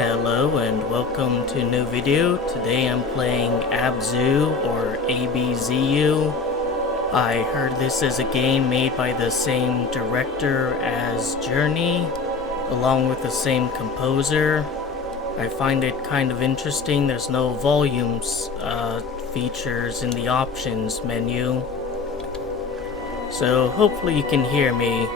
Hello and welcome to a new video. Today I'm playing ABZU or ABZU. I heard this is a game made by the same director as Journey, along with the same composer. I find it kind of interesting. There's no volumes features in the options menu. So hopefully you can hear me.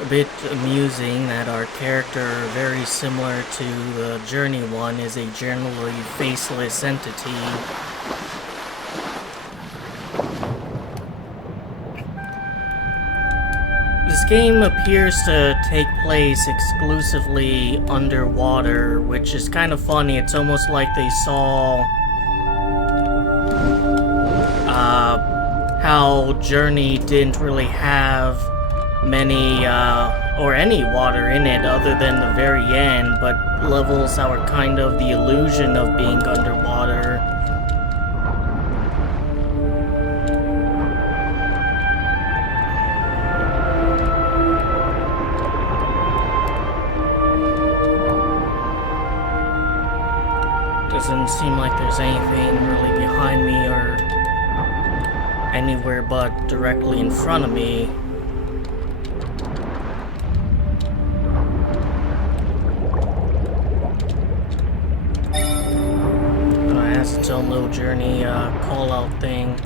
A bit amusing that our character, very similar to the Journey one, is a generally faceless entity. This game appears to take place exclusively underwater, which is kind of funny. It's almost like they saw how Journey didn't really have many or any water in it other than the very end, but levels that were kind of the illusion of being underwater. Doesn't seem like there's anything really behind me or anywhere but directly in front of me. Its own little Journey call-out thing.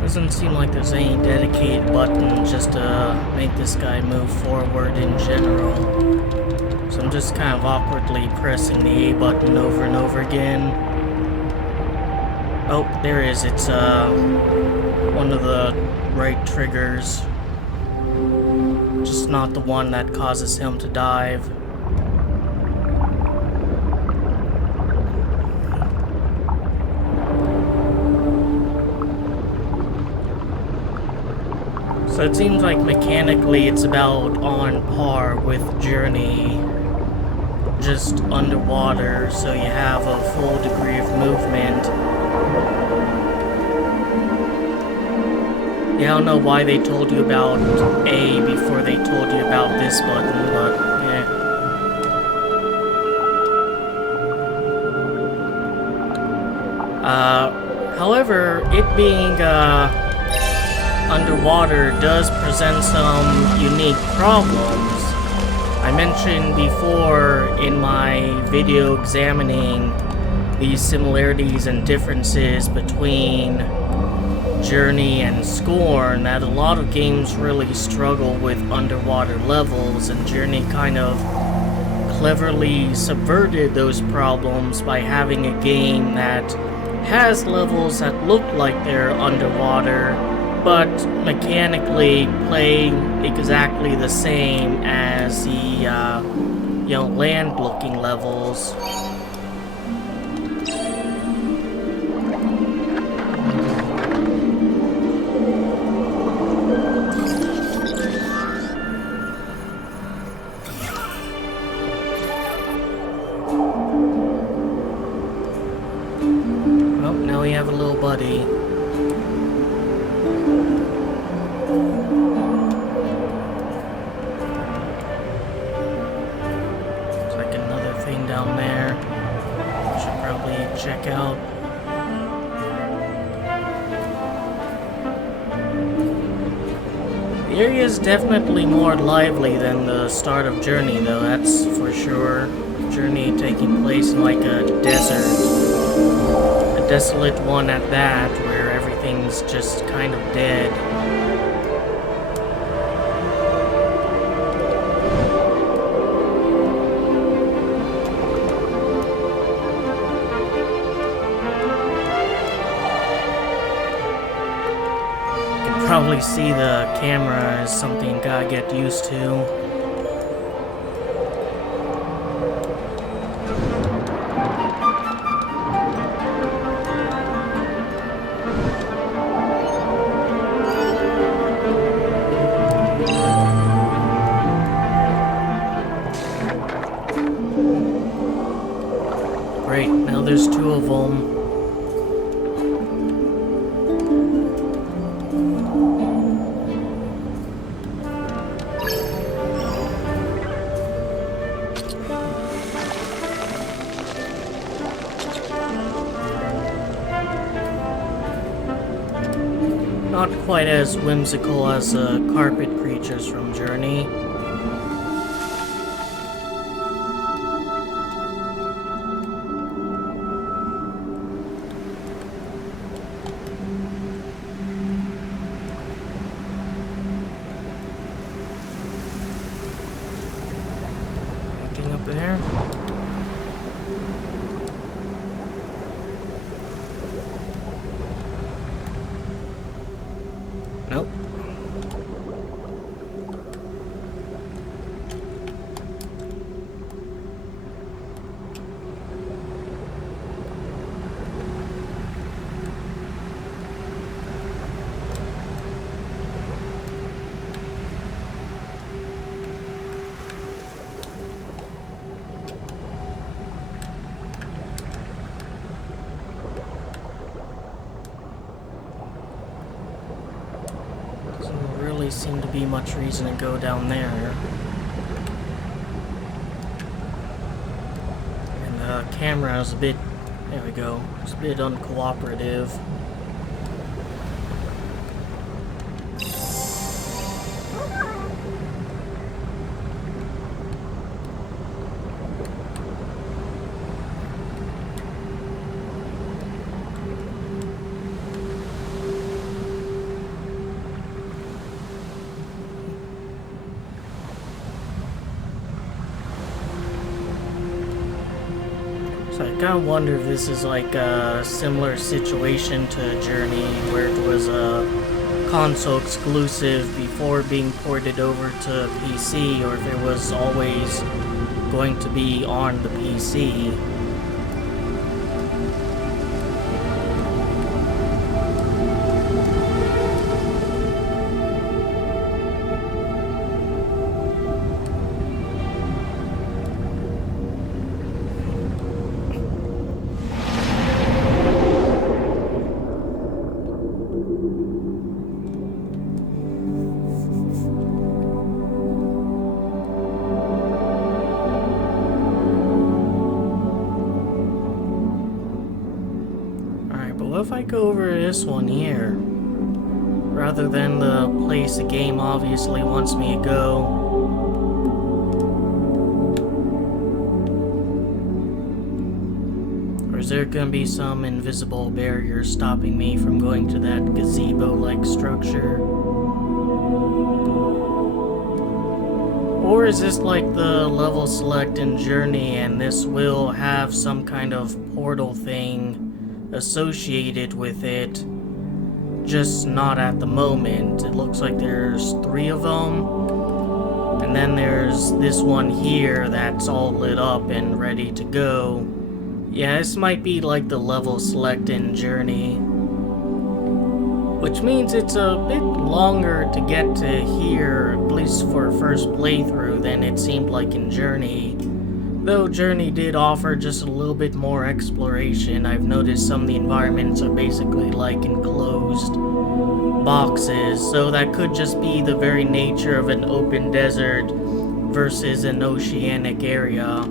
Doesn't seem like there's any dedicated button just to make this guy move forward in general. So I'm just kind of awkwardly pressing the A button over and over again. Oh, there it is. It's one of the right triggers. Just not the one that causes him to dive. So it seems like mechanically it's about on par with Journey, just underwater, so you have a full degree of movement. Yeah, I don't know why they told you about A before they told you about this button, but yeah. However, it being underwater does present some unique problems. I mentioned before in my video examining the similarities and differences between Journey and Scorn that a lot of games really struggle with underwater levels, and Journey kind of cleverly subverted those problems by having a game that has levels that look like they're underwater, but mechanically play exactly the same as the land-looking levels. now we have a little buddy. Looks like another thing down there. Should probably check out. The area is definitely more lively than the start of Journey, though, that's for sure. Journey taking place in like a desert. A desolate one at that, where everything's just kind of dead. Probably see the camera as something gotta get used to. Great, now there's two of them. Not quite as whimsical as carpet creatures from Journey. Anything up there? Nope. Seem to be much reason to go down there. And the camera is a bit, there we go, it's a bit uncooperative. I kind of wonder if this is like a similar situation to Journey, where it was a console exclusive before being ported over to PC, or if it was always going to be on the PC. What if I go over this one here, rather than the place the game obviously wants me to go? Or is there gonna be some invisible barrier stopping me from going to that gazebo-like structure? Or is this like the level select in Journey, and this will have some kind of portal thing associated with it, just not at the moment? It looks like there's 3 of them, and then there's this one here that's all lit up and ready to go. Yeah, this might be like the level select in Journey, which means it's a bit longer to get to here, at least for first playthrough, than it seemed like in Journey, Though Journey did offer just a little bit more exploration, I've noticed some of the environments are basically like enclosed boxes, so that could just be the very nature of an open desert versus an oceanic area.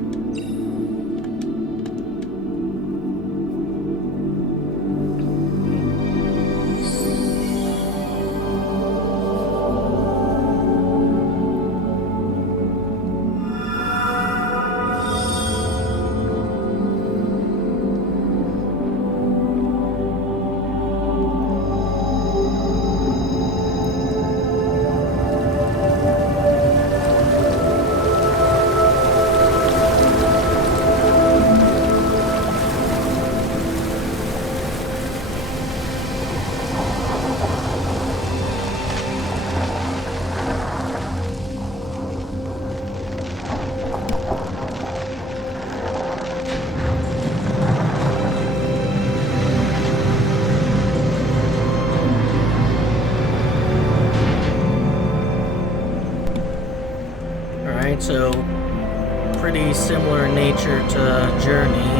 So, pretty similar in nature to Journey.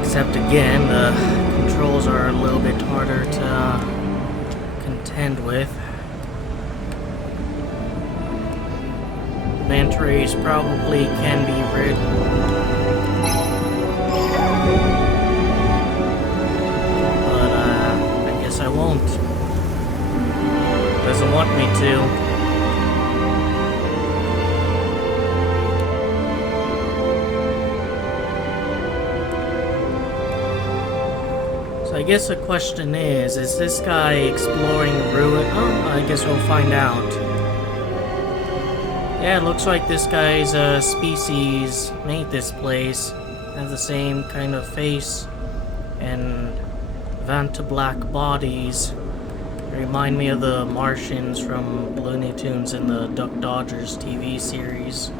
Except again, the controls are a little bit harder to contend with. Manta rays probably can be rid. But, I guess I won't. Doesn't want me to. I guess the question is this guy exploring the ruin? Oh, I guess we'll find out. Yeah, it looks like this guy's species made this place. Have the same kind of face and Vanta black bodies. They remind me of the Martians from Looney Tunes in the Duck Dodgers TV series.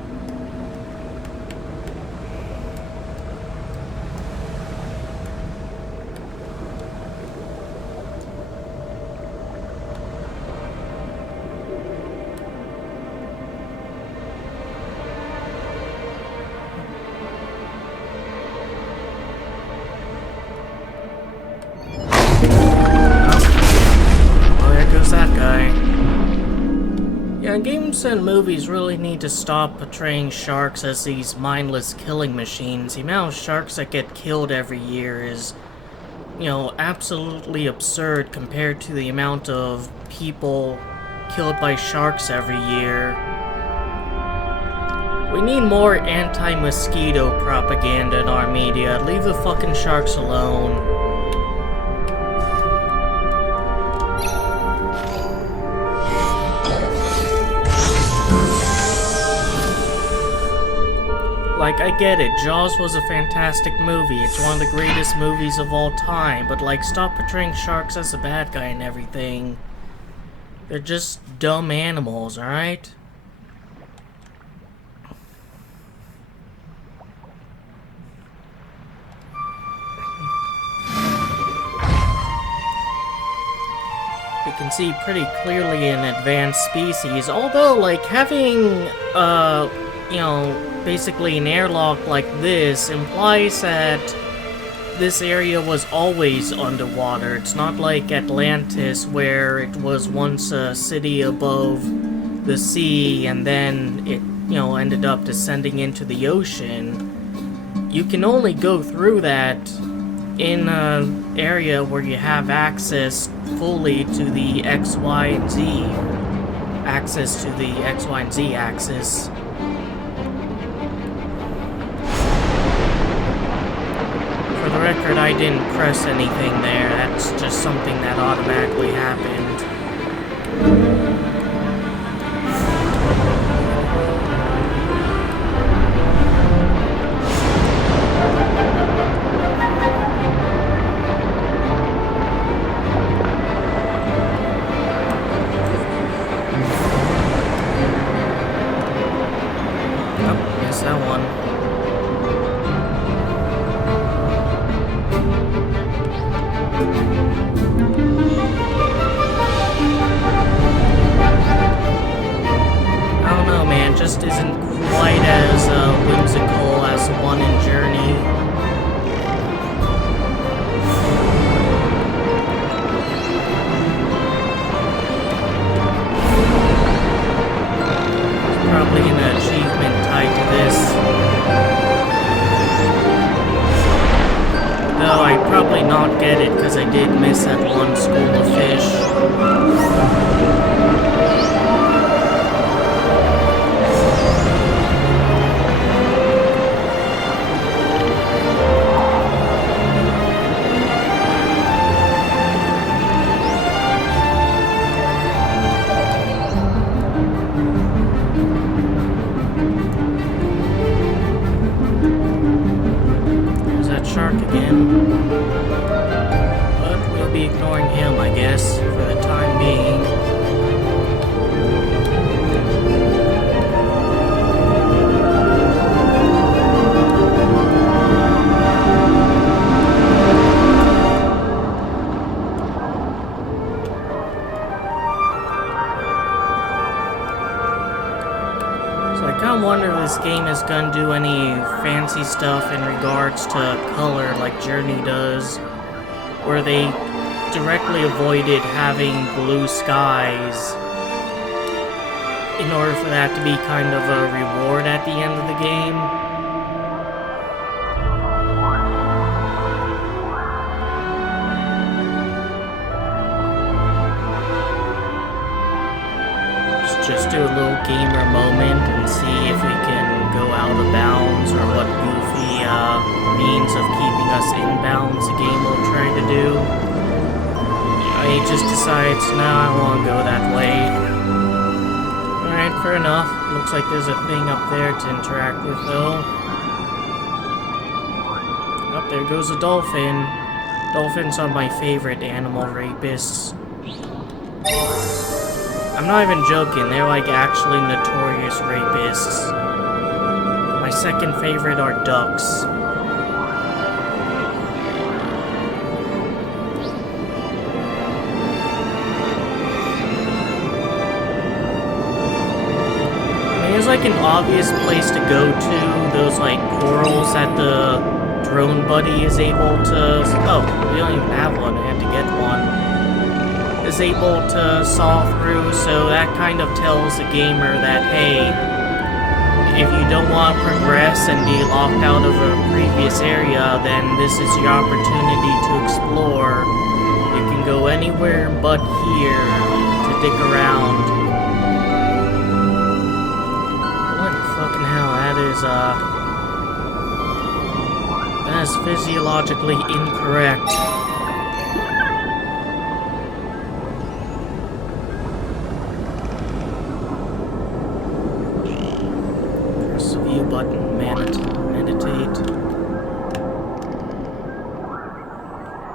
Games and movies really need to stop portraying sharks as these mindless killing machines. The amount of sharks that get killed every year is, absolutely absurd compared to the amount of people killed by sharks every year. We need more anti-mosquito propaganda in our media. Leave the fucking sharks alone. Like, I get it, Jaws was a fantastic movie, it's one of the greatest movies of all time, but like, stop portraying sharks as a bad guy and everything. They're just dumb animals, alright? You can see pretty clearly an advanced species, although, like, having, basically an airlock like this implies that this area was always underwater. It's not like Atlantis, where it was once a city above the sea and then it, ended up descending into the ocean. You can only go through that in an area where you have access fully to the X, Y, and Z. Access to the X, Y, and Z axis. For the record, I didn't press anything there. That's just something that automatically happened. Oh, guess that one. not get it because I did miss that one school of fish. Shark again, but we'll be ignoring him, I guess, for the time being. I kind of wonder if this game is going to do any fancy stuff in regards to color like Journey does, where they directly avoided having blue skies in order for that to be kind of a reward at the end of the game. Just do a little gamer moment and see if we can go out of bounds or what goofy means of keeping us in bounds the game will try to do. He just decides, no, I don't want to go that way. Alright, fair enough. Looks like there's a thing up there to interact with though. Oh, there goes a dolphin. Dolphins are my favorite animal rapists. I'm not even joking, they're like actually notorious rapists. My second favorite are ducks. I mean, there's like an obvious place to go to, those like corals that the drone buddy is able to... Oh, we don't even have one, I have to get one. Is able to saw through, so that kind of tells the gamer that, hey, if you don't want to progress and be locked out of a previous area, then this is your opportunity to explore. You can go anywhere but here to dig around. What fucking hell, that is physiologically incorrect. Button, meditate.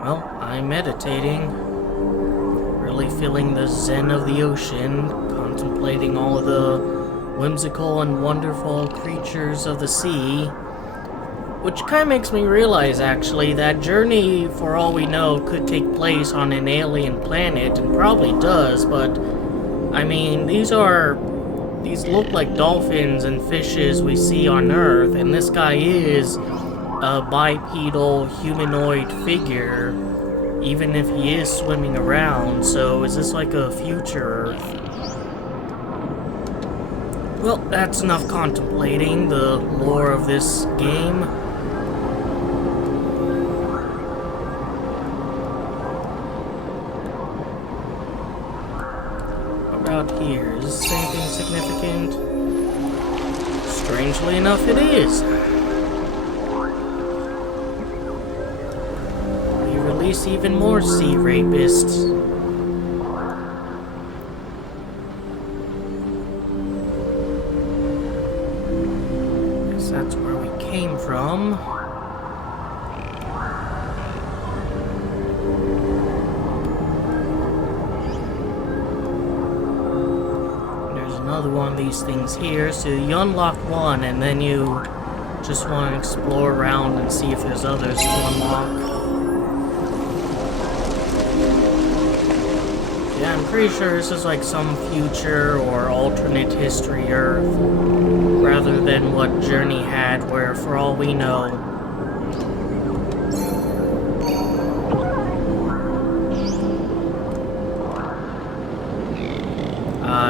Well, I'm meditating. Really feeling the zen of the ocean, contemplating all of the whimsical and wonderful creatures of the sea. Which kind of makes me realize, actually, that Journey, for all we know, could take place on an alien planet, and probably does, but, I mean, these look like dolphins and fishes we see on Earth, and this guy is a bipedal humanoid figure, even if he is swimming around, so is this like a future Earth? Well, that's enough contemplating the lore of this game. About here, is this anything significant? Strangely enough, it is. We release even more sea rapists. Guess that's where we came from. Another one of these things here, so you unlock one and then you just want to explore around and see if there's others to unlock. Yeah, I'm pretty sure this is like some future or alternate history Earth, rather than what Journey had, where for all we know,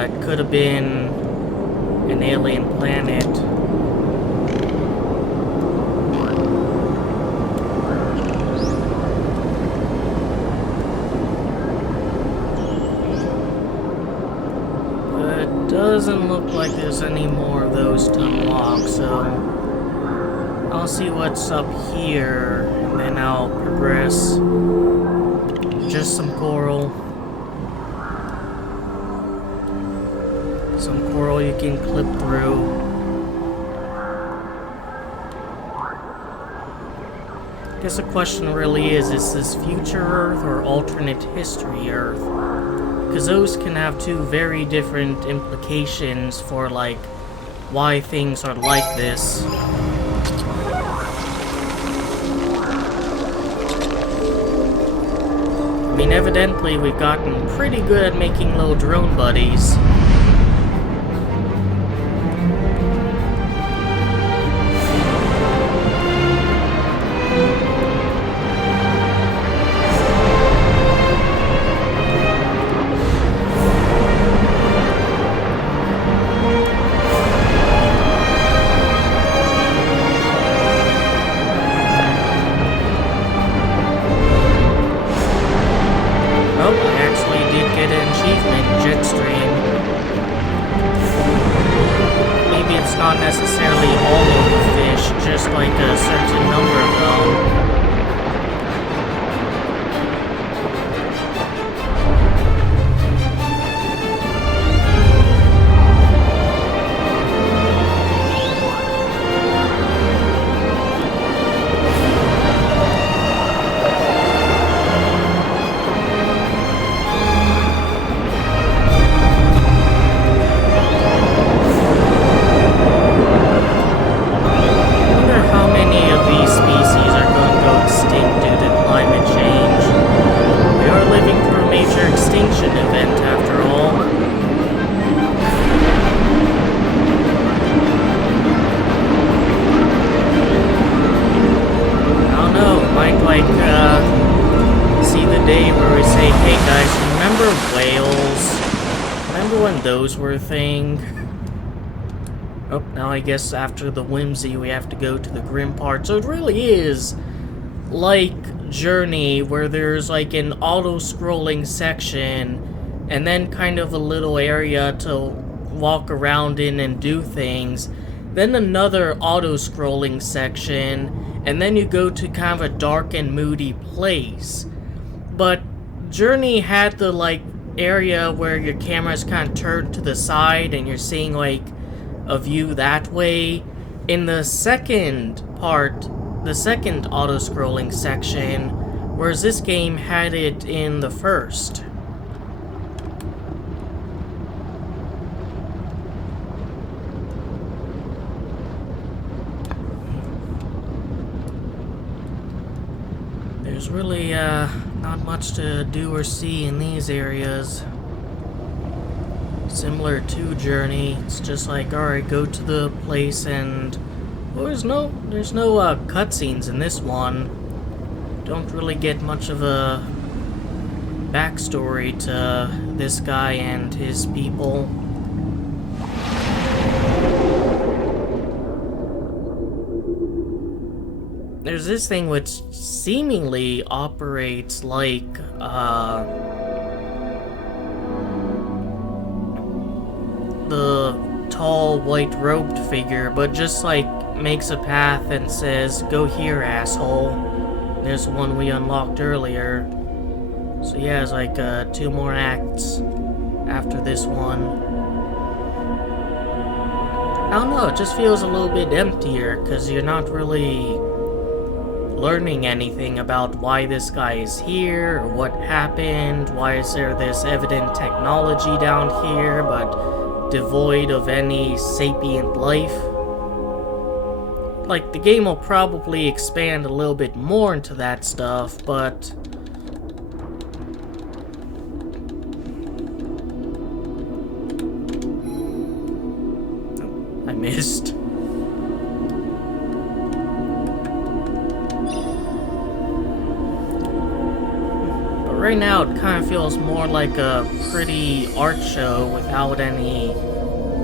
it could have been an alien planet. like there's any more of those to unlock, so I'll see what's up here, and then I'll progress. Just some coral. Some coral you can clip through. I guess the question really is this future Earth or alternate history Earth? Because those can have two very different implications for, like, why things are like this. I mean, evidently we've gotten pretty good at making little drone buddies. Not necessarily all of the fish, just like a certain number of them. Those were a thing. Oh, now I guess after the whimsy we have to go to the grim part. So it really is like Journey, where there's like an auto-scrolling section and then kind of a little area to walk around in and do things, then another auto-scrolling section, and then you go to kind of a dark and moody place. But Journey had the like area where your camera's kind of turned to the side and you're seeing like a view that way. In the second part, the second auto-scrolling section, whereas this game had it in the first. There's really not much to do or see in these areas. Similar to Journey, it's just like, alright, go to the place and... well, there's no cutscenes in this one. Don't really get much of a backstory to this guy and his people. There's this thing which seemingly operates like, the tall, white-robed figure, but just, like, makes a path and says, go here, asshole. There's one we unlocked earlier. So yeah, it's like, 2 more acts after this one. I don't know, it just feels a little bit emptier, because you're not really learning anything about why this guy is here, or what happened, why is there this evident technology down here, but devoid of any sapient life. Like, the game will probably expand a little bit more into that stuff, but... I missed. Right now, it kind of feels more like a pretty art show without any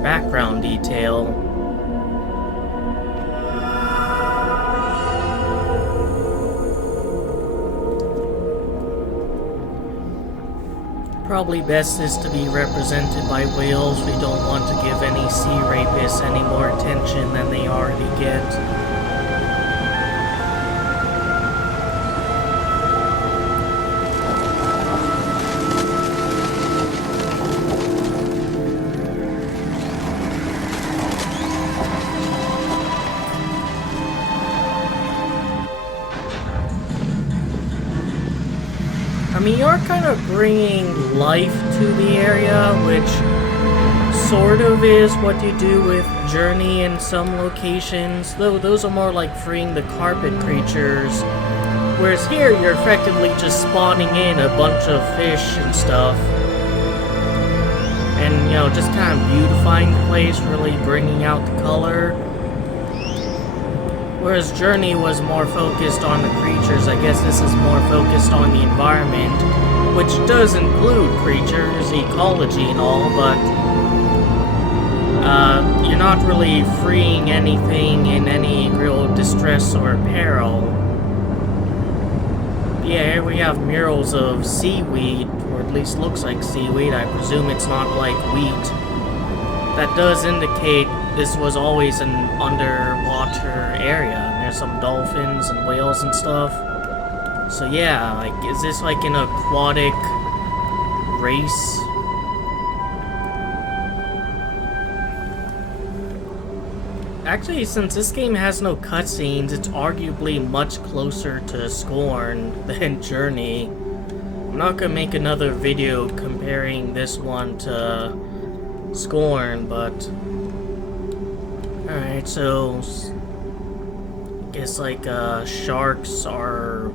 background detail. probably best is to be represented by whales. We don't want to give any sea rapists any more attention than they already get. I mean, you're kind of bringing life to the area, which sort of is what you do with Journey in some locations, though those are more like freeing the carpet creatures, whereas here you're effectively just spawning in a bunch of fish and stuff, and, you know, just kind of beautifying the place, really bringing out the color. Whereas Journey was more focused on the creatures, I guess this is more focused on the environment, which does include creatures, ecology and all, but you're not really freeing anything in any real distress or peril. Yeah, here we have murals of seaweed, or at least looks like seaweed. I presume it's not like wheat. That does indicate this was always an underwater area. There's some dolphins and whales and stuff. So yeah, like, is this like an aquatic race? Actually, since this game has no cutscenes, it's arguably much closer to Scorn than Journey. I'm not gonna make another video comparing this one to Scorn, but alright, so I guess like sharks are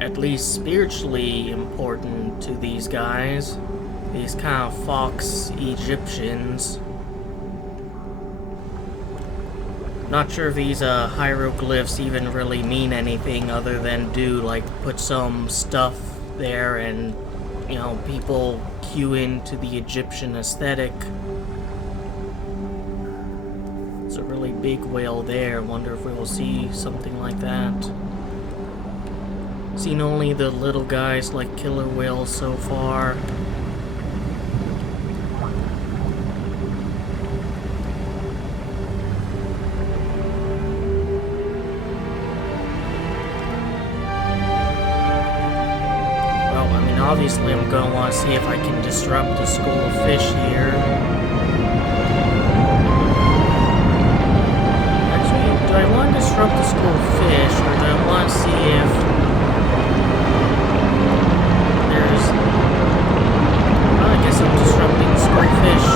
at least spiritually important to these guys, these kind of fox Egyptians. Not sure if these hieroglyphs even really mean anything other than put some stuff there and, you know, people cue into the Egyptian aesthetic. It's a really big whale there. Wonder if we will see something like that. Seen only the little guys like killer whales so far. Obviously, I'm going to want to see if I can disrupt the school of fish here. Actually, do I want to disrupt the school of fish, or do I want to see if there's... Well, I guess I'm disrupting the school of fish.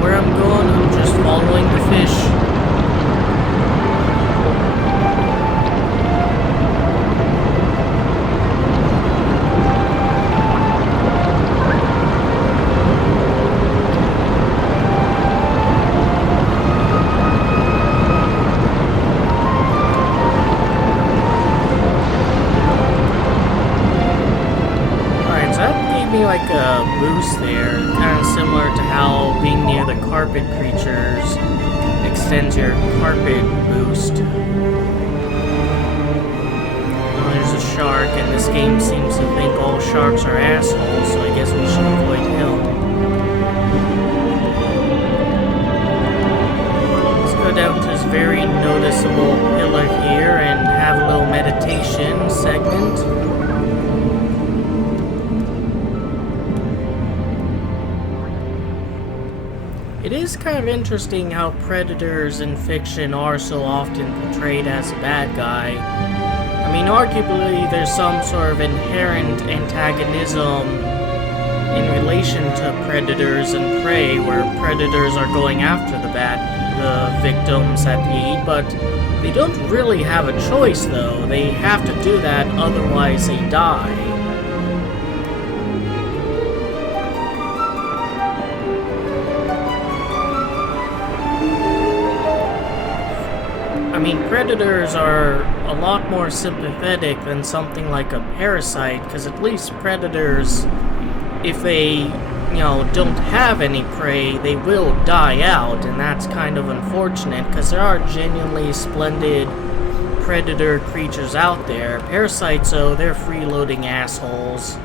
Where I'm going, I'm just following the fish. Alright, so that gave me like a boost there, kind of similar to how being near the carpet creatures extends your carpet boost. Well, there's a shark, and this game seems to think all sharks are assholes, so I guess we should avoid him. Let's go down to this very noticeable pillar here and have a little meditation segment. It is kind of interesting how predators in fiction are so often portrayed as a bad guy. I mean, arguably there's some sort of inherent antagonism in relation to predators and prey, where predators are going after the victims that they eat, but they don't really have a choice though. They have to do that, otherwise they die. I mean, predators are a lot more sympathetic than something like a parasite, because at least predators, if they don't have any prey, they will die out, and that's kind of unfortunate because there are genuinely splendid predator creatures out there. Parasites, though, they're freeloading assholes.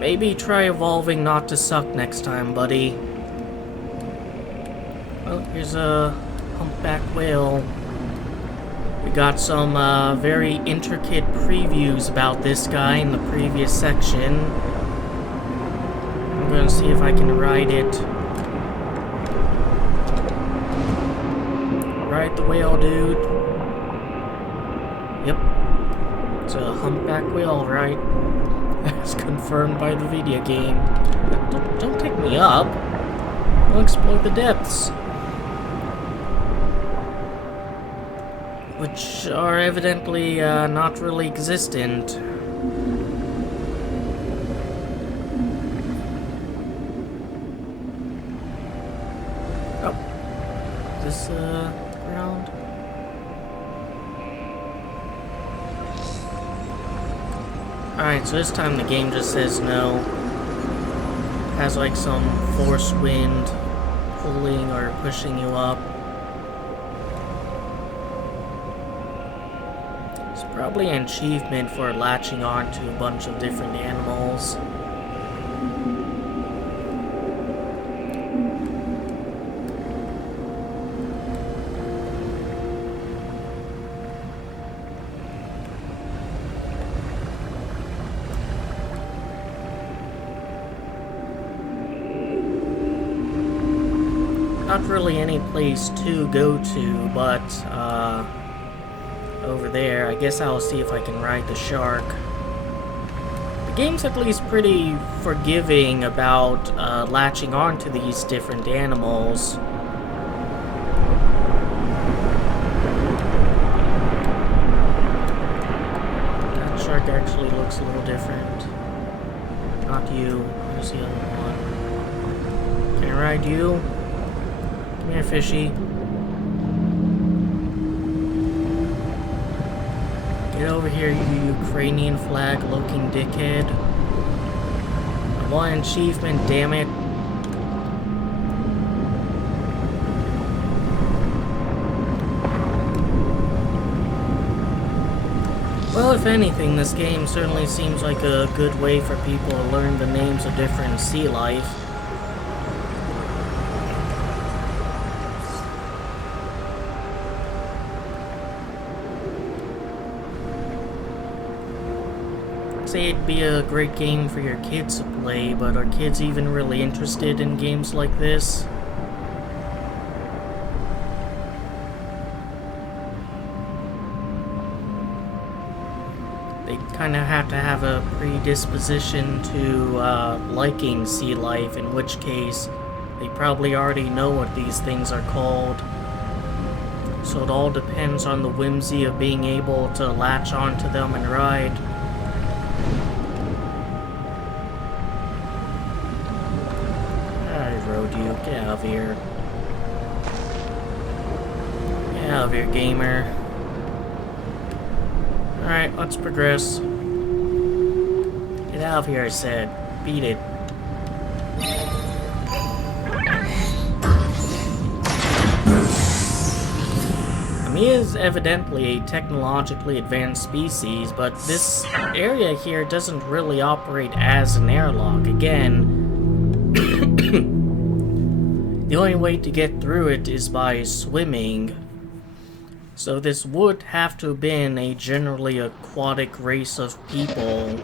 Maybe try evolving not to suck next time, buddy. Oh, here's a humpback whale. We got some very intricate previews about this guy in the previous section. I'm gonna see if I can ride it. Ride the whale, dude. Yep. It's a humpback whale, right? As confirmed by the video game. Don't take me up. I'll explore the depths. Which are evidently not really existent. Oh. Is this ground? Alright, so this time the game just says no. Has like some force wind pulling or pushing you up. It's probably an achievement for latching on to a bunch of different animals. Not really any place to go to, but over there, I guess I'll see if I can ride the shark. The game's at least pretty forgiving about latching onto these different animals. That shark actually looks a little different. Not you. Where's the other one? Can I ride you? Come here, fishy. Get over here, you Ukrainian flag-looking dickhead. I want an achievement, damn it. Well, if anything, this game certainly seems like a good way for people to learn the names of different sea life. Say it'd be a great game for your kids to play, but are kids even really interested in games like this? They kind of have to have a predisposition to liking sea life, in which case they probably already know what these things are called. So it all depends on the whimsy of being able to latch onto them and ride. You get out of here. Get out of here, gamer. Alright, let's progress. Get out of here, I said. Beat it. He is evidently a technologically advanced species, but this area here doesn't really operate as an airlock. Again, the only way to get through it is by swimming. So this would have to have been a generally aquatic race of people.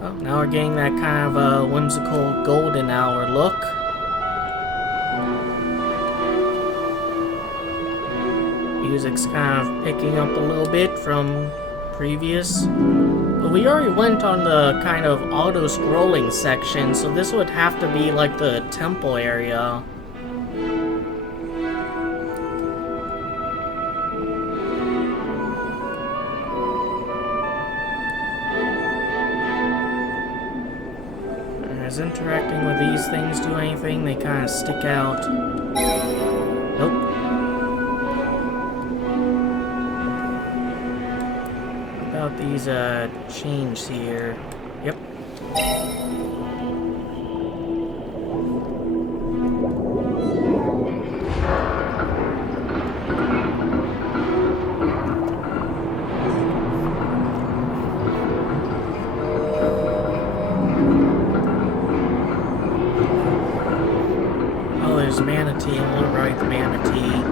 Well, now we're getting that kind of whimsical golden hour look. Music's kind of picking up a little bit from previous. But we already went on the kind of auto-scrolling section, so this would have to be like the temple area. Does interacting with these things do anything? They kind of stick out. Nope. What about these chains here? Yep. Manatee, and we'll ride the manatee.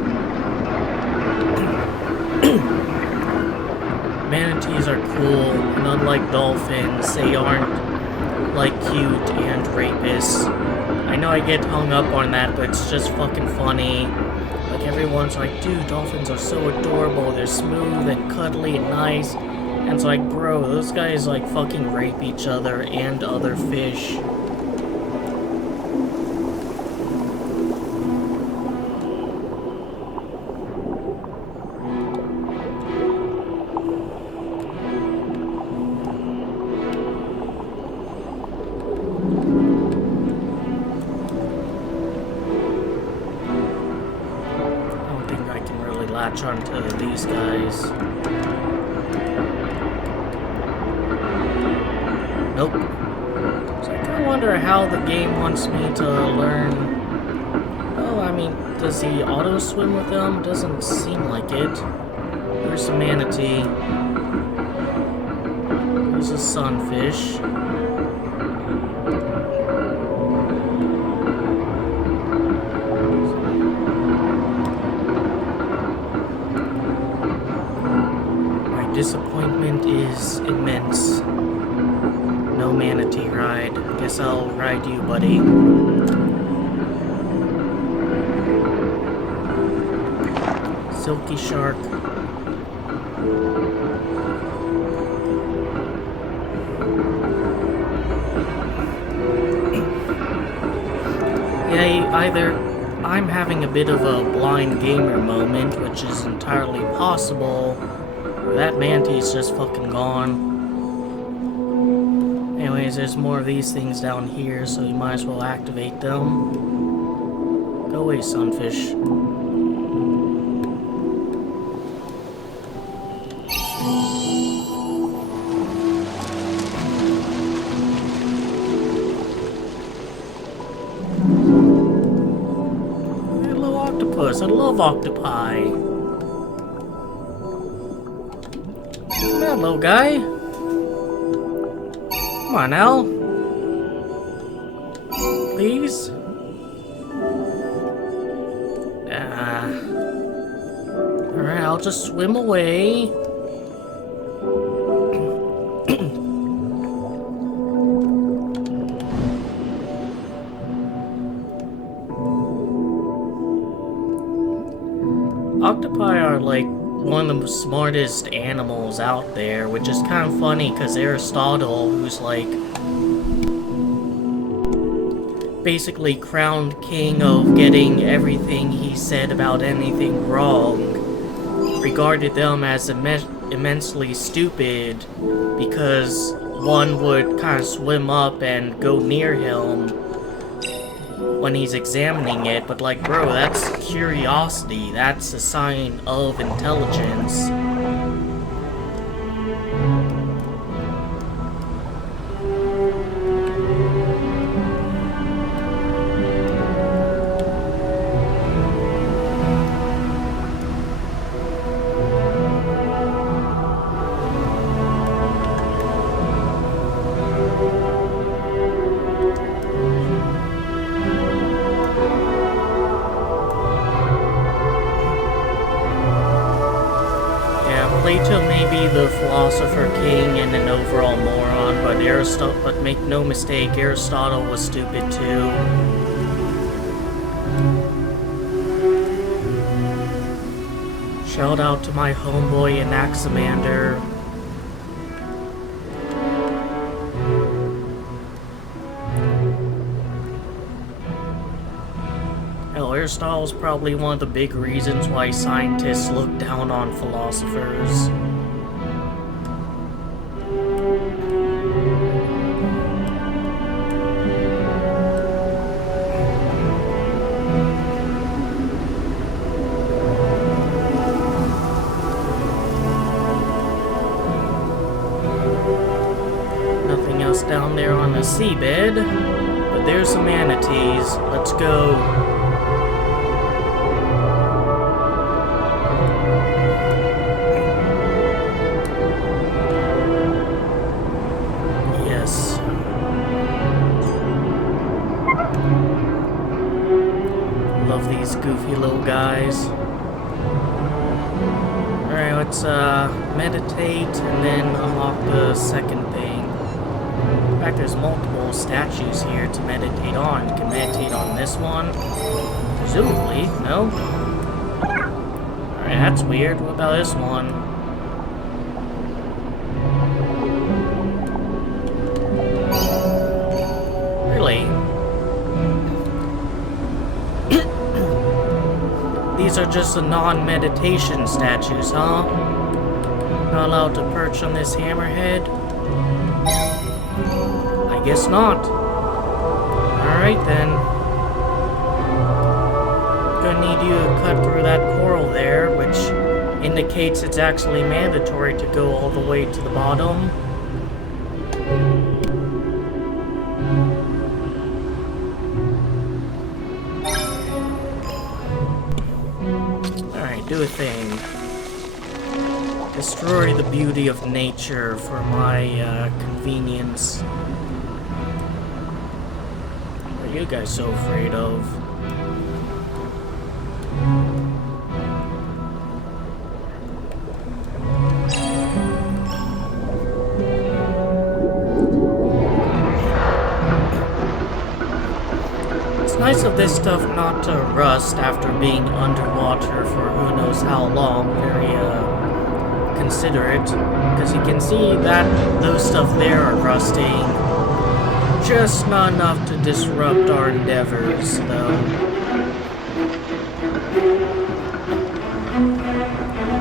Manatees are cool, and unlike dolphins, they aren't, like, cute and rapists. I know I get hung up on that, but it's just fucking funny. Like, everyone's like, dude, dolphins are so adorable, they're smooth and cuddly and nice. And it's like, bro, those guys, like, fucking rape each other and other fish. Latch onto these guys. Nope. So I kind of wonder how the game wants me to learn. Oh, I mean, does he auto swim with them? Doesn't seem like it. There's a manatee. There's a sunfish. Disappointment is immense. No manatee ride. Guess I'll ride you, buddy. Silky shark. Yeah, either I'm having a bit of a blind gamer moment, which is entirely possible, that mantee's just fucking gone. Anyways, there's more of these things down here, so you might as well activate them. Go away, sunfish. Hello, octopus. I love octopi. Hello, guy. Come on now. Please. Alright, I'll just swim away. Octopi are like one of the smartest animals out there, which is kind of funny because Aristotle, who's like basically crowned king of getting everything he said about anything wrong, regarded them as immensely stupid because one would kind of swim up and go near him when he's examining it, but like, bro, that's curiosity, that's a sign of intelligence. Plato may be the philosopher king and an overall moron, but make no mistake, Aristotle was stupid too. Shout out to my homeboy Anaximander. Aristotle is probably one of the big reasons why scientists look down on philosophers. seabed, but there's some manatees. Let's go. Yes. Love these goofy little guys. Alright, let's meditate and then unlock the second thing. In fact, there's multiple statues here to meditate on. You can meditate on this one. Presumably, no? Alright, that's weird. What about this one? Really? These are just the non-meditation statues, huh? Not allowed to perch on this hammerhead? I guess not. Alright then. Gonna need you to cut through that coral there, which indicates it's actually mandatory to go all the way to the bottom. Alright, do a thing. Destroy the beauty of nature for my convenience. What are you guys so afraid of? It's nice of this stuff not to rust after being underwater for who knows how long. Very considerate, because you can see that those stuff there are rusting. Just not enough to disrupt our endeavors, though.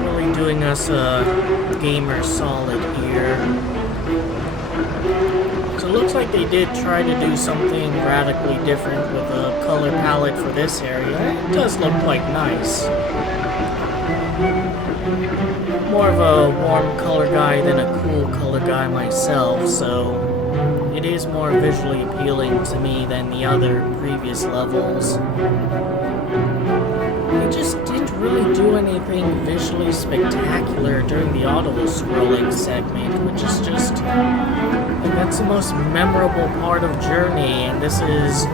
Really doing us a gamer solid here. So it looks like they did try to do something radically different with a color palette for this area. It does look quite nice. More of a warm color guy than a cool color guy myself, so it is more visually appealing to me than the other previous levels. They just didn't really do anything visually spectacular during the auto-scrolling segment, which is just, like, that's the most memorable part of Journey, and this is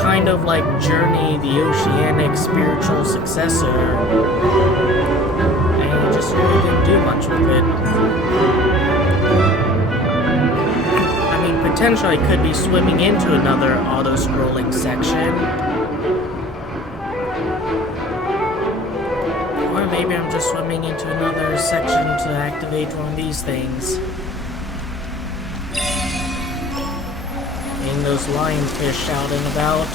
kind of like Journey, the Oceanic spiritual successor. Just really didn't do much with it. I mean, potentially I could be swimming into another auto-scrolling section. Or maybe I'm just swimming into another section to activate one of these things. Seeing those lionfish out and about.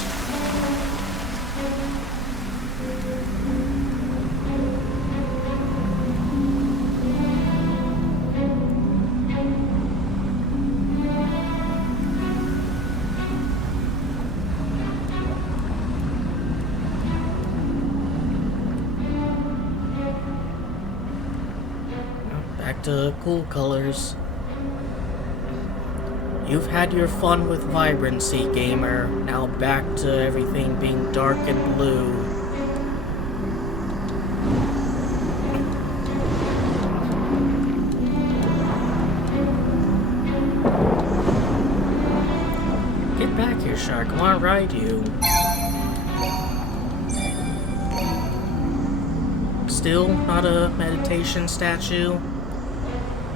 Back to cool colors. You've had your fun with vibrancy, gamer. Now back to everything being dark and blue. Get back here, shark. I want to ride you. Still not a meditation statue?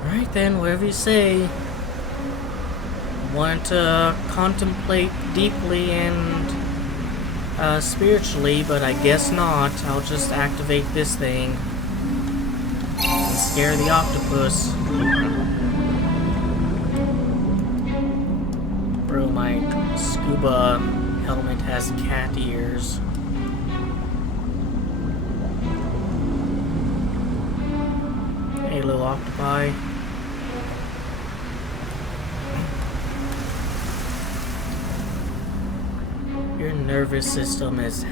Alright then, whatever you say. I want to contemplate deeply and spiritually, but I guess not. I'll just activate this thing and scare the octopus. Bro, my scuba helmet has cat ears. Hey, little octopi. Your nervous system is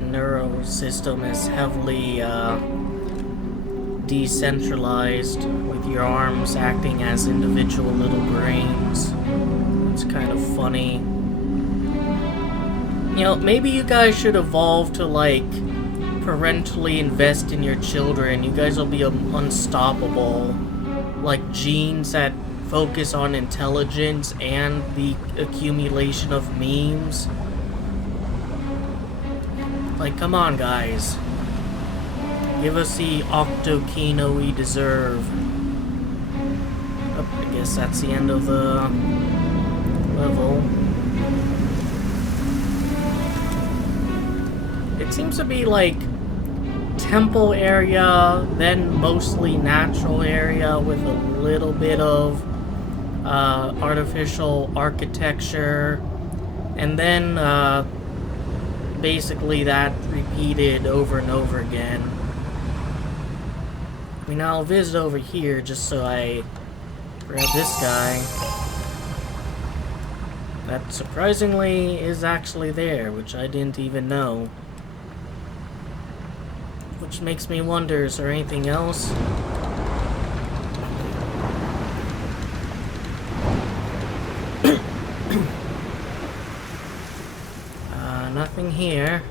neuro system is heavily decentralized, with your arms acting as individual little brains. It's kind of funny. You know, maybe you guys should evolve to, like, parentally invest in your children. You guys will be unstoppable. Like, genes that focus on intelligence and the accumulation of memes. Like, come on, guys. Give us the Octokino we deserve. Oh, I guess that's the end of the level. It seems to be like temple area, then mostly natural area with a little bit of artificial architecture, and then basically that repeated over and over again. I mean, I'll visit over here just so I grab this guy. That surprisingly is actually there, which I didn't even know. Which makes me wonder, is there anything else? Nothing here.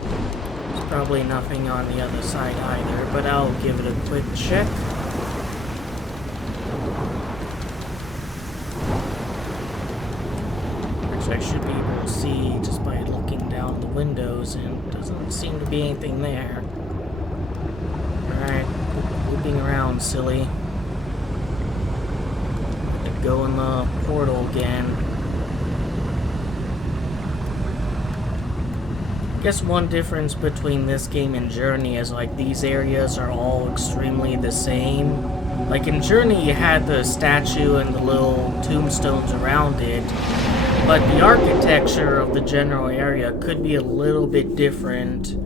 There's probably nothing on the other side either, but I'll give it a quick check. Actually, I should be able to see just by looking down the windows, and doesn't seem to be anything there. Alright, looping around, silly. Go in the portal again. I guess one difference between this game and Journey is, like, these areas are all extremely the same. Like, in Journey you had the statue and the little tombstones around it, but the architecture of the general area could be a little bit different.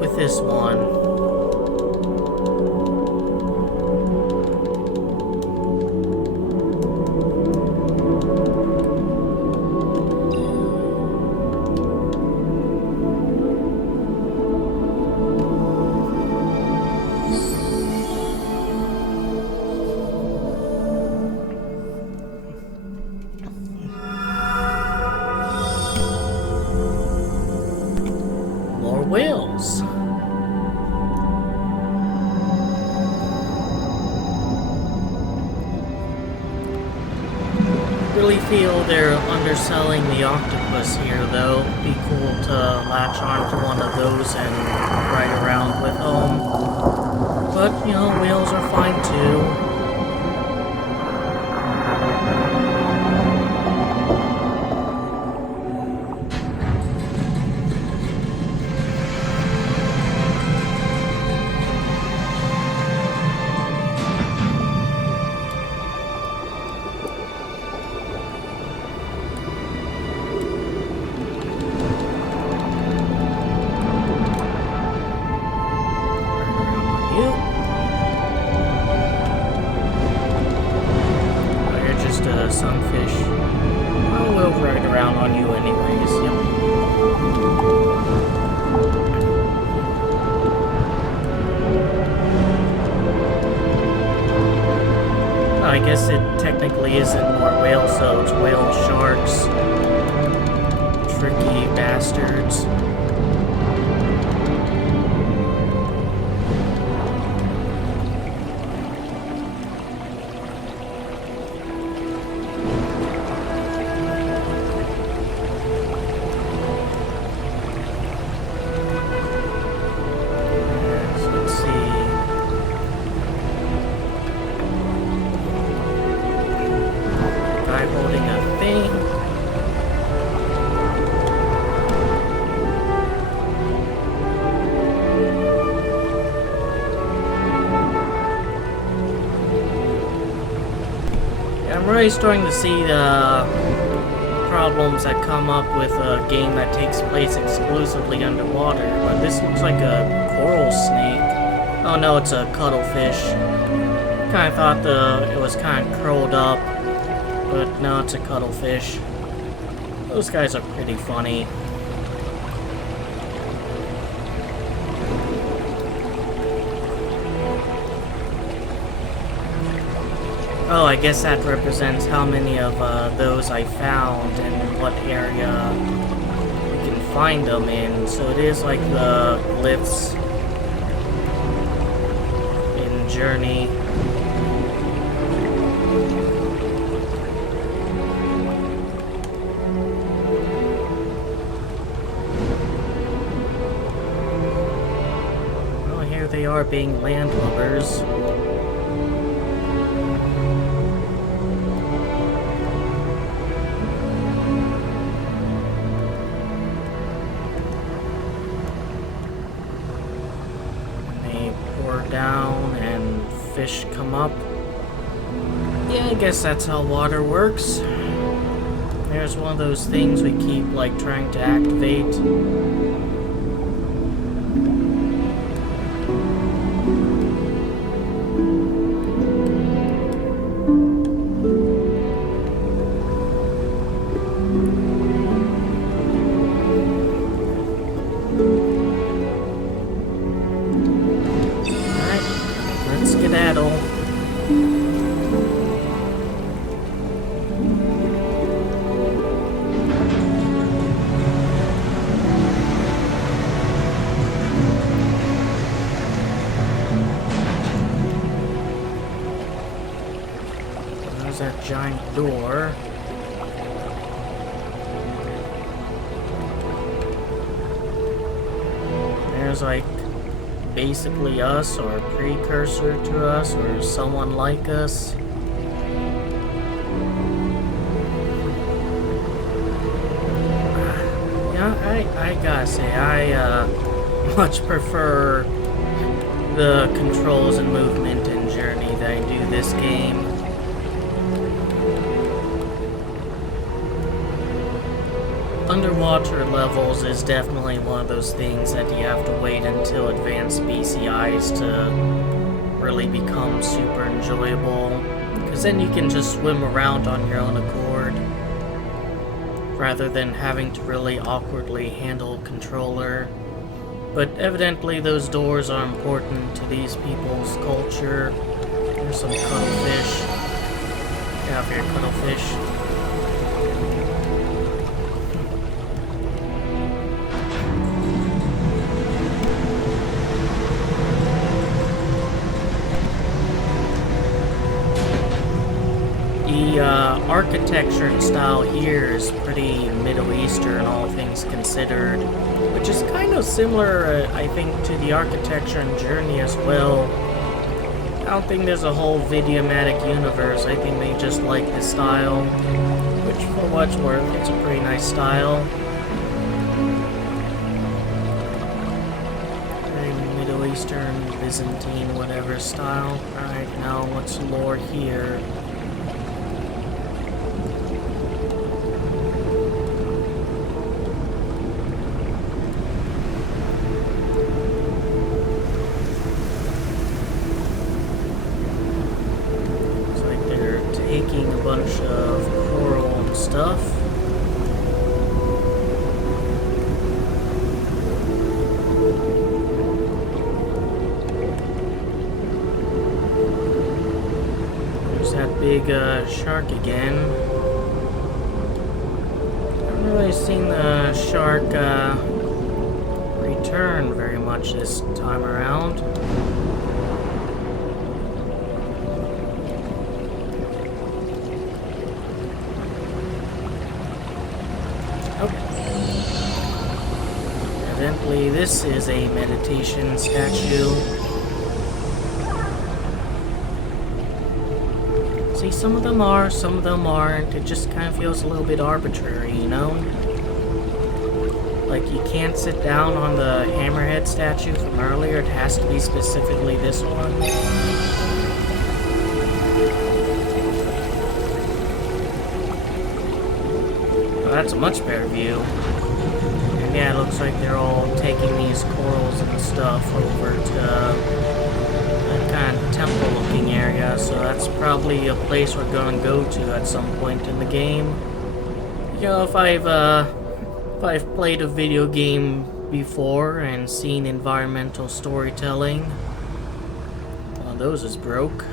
With this one. More whales. Really feel they're underselling the octopus here, though. Be cool to latch onto one of those and ride around with them. But, you know, whales are fine too. Sunfish. Well, we'll ride around on you anyways, yep. I guess it technically isn't more whales though, it's whale sharks. Tricky bastards. I'm really starting to see the problems that come up with a game that takes place exclusively underwater, but this looks like a coral snake. Oh no, it's a cuttlefish. Kinda thought it was kinda curled up, but no, it's a cuttlefish. Those guys are pretty funny. Oh, I guess that represents how many of those I found and what area you can find them in. So it is like the glyphs in Journey. Well, here they are being landlubbers. Down and fish come up. Yeah, I guess that's how water works. There's one of those things we keep like trying to activate. There's that giant door. There's like basically us or a precursor to us or someone like us. Yeah, I gotta say, I much prefer the controls and movement in Journey that I do this game. Underwater levels is definitely one of those things that you have to wait until advanced BCIs to really become super enjoyable, because then you can just swim around on your own accord rather than having to really awkwardly handle a controller. But evidently those doors are important to these people's culture. There's some cuttlefish. Get out here, cuttlefish. The architecture and style here is pretty Middle Eastern, all things considered, which is kind of similar, I think, to the architecture in Journey as well. I don't think there's a whole Videomatic universe. I think they just like the style, which, for what's worth, it's a pretty nice style. Very Middle Eastern, Byzantine, whatever style. Alright, now let's lure here. Taking a bunch of coral and stuff. There's that big shark again. I haven't really seen the shark return very much this time around. Evidently, this is a meditation statue. See, some of them are, some of them aren't. It just kind of feels a little bit arbitrary, you know? Like, you can't sit down on the hammerhead statue from earlier. It has to be specifically this one. Well, that's a much better view. And yeah, it looks like they're all taking these corals and stuff over to that kind of temple-looking area. So that's probably a place we're going to go to at some point in the game. You know, if I've played a video game before and seen environmental storytelling, one of those is broke.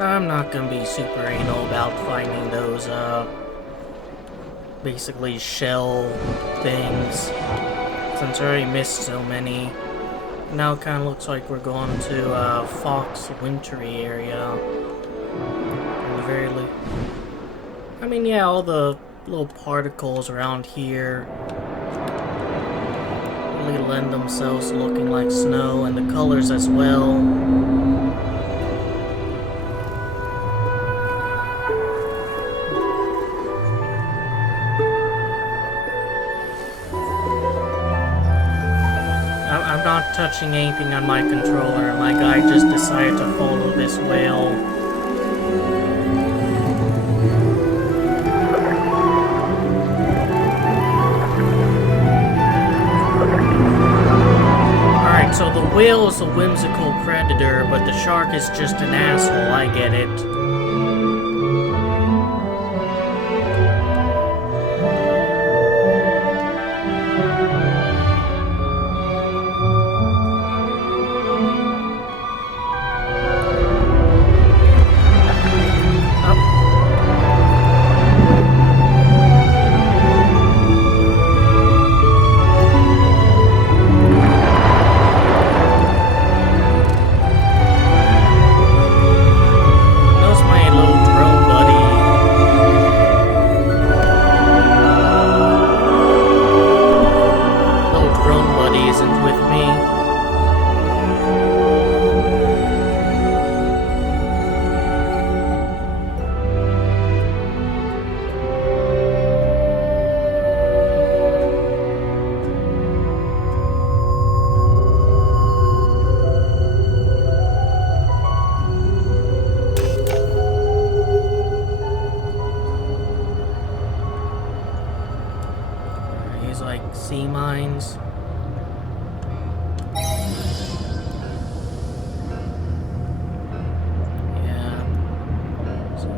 I'm not gonna be super anal about finding those, basically shell things, since I already missed so many. Now it kinda looks like we're going to, Fox Wintry area. At the very least. I mean, yeah, all the little particles around here really lend themselves to looking like snow, and the colors as well. I'm not touching anything on my controller. My guy just decided to follow this whale. Alright, so the whale is a whimsical predator, but the shark is just an asshole. I get it. Sea mines. Yeah. So,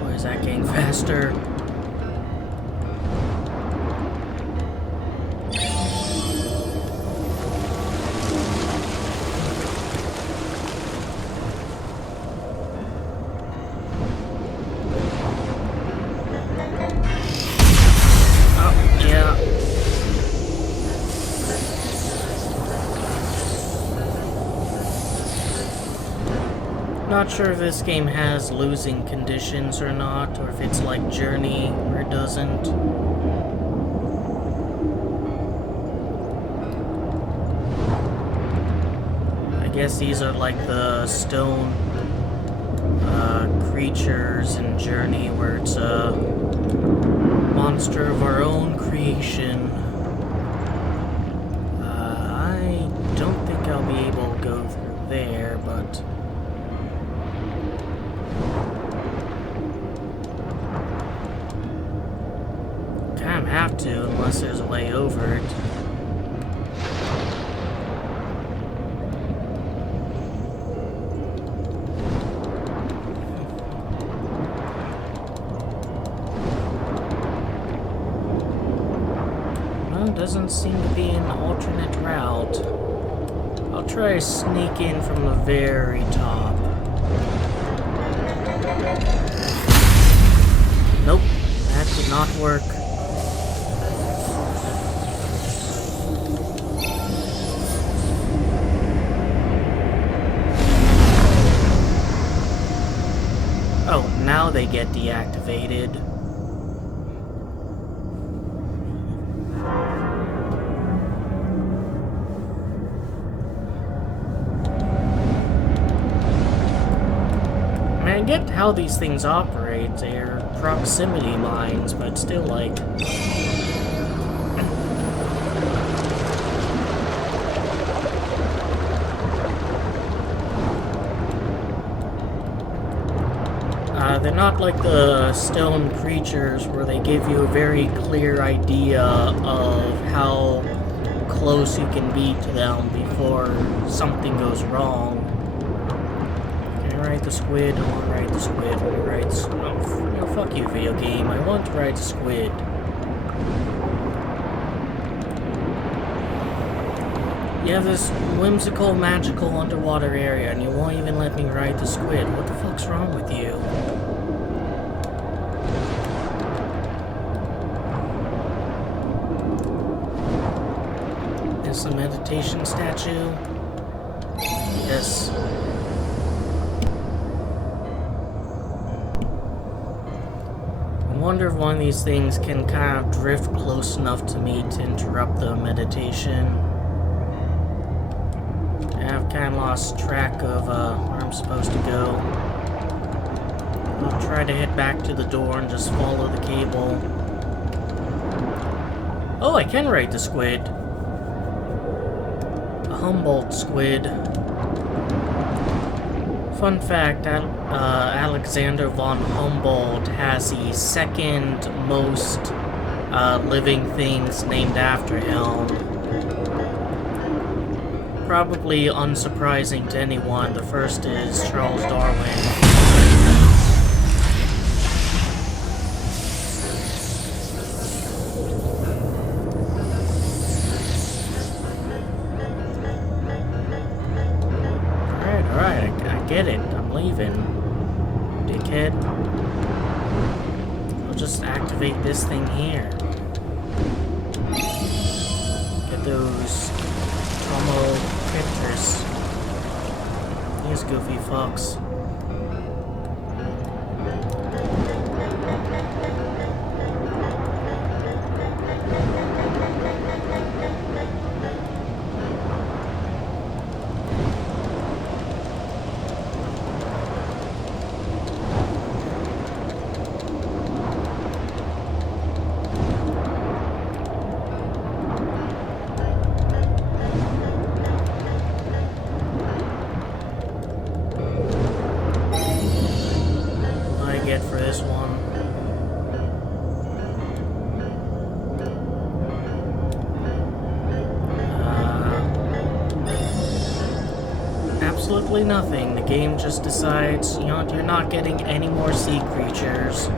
boy, is that getting faster. Not sure if this game has losing conditions or not, or if it's like Journey, or it doesn't. I guess these are like the stone creatures in Journey, where it's a monster of our own creation. I don't think I'll be able to go through there, but kind of have to, unless there's a way over it. doesn't seem to be an alternate route. I'll try to sneak in from the very top. Nope, that did not work. Oh, now they get deactivated. I mean, I get how these things operate. They're proximity mines, but still, like... they're not like the stone creatures where they give you a very clear idea of how close you can be to them before something goes wrong. Can I ride the squid? I want to ride the squid. I want to ride the... No, fuck you, video game. I want to ride the squid. You have this whimsical, magical underwater area, and you won't even let me ride the squid. What the fuck's wrong with you? Is the meditation statue? Yes. I wonder if one of these things can kind of drift close enough to me to interrupt the meditation. I've kind of lost track of where I'm supposed to go. I'll try to head back to the door and just follow the cable. Oh, I can ride the squid. A Humboldt squid. Fun fact, Alexander von Humboldt has the second most living things named after him. Probably unsurprising to anyone, the first is Charles Darwin. Alright, I get it. I'm leaving. Dickhead. I'll just activate this thing here. Get those Tomo pictures. These goofy fucks. For this one. Absolutely nothing. The game just decides, you know, you're not getting any more sea creatures.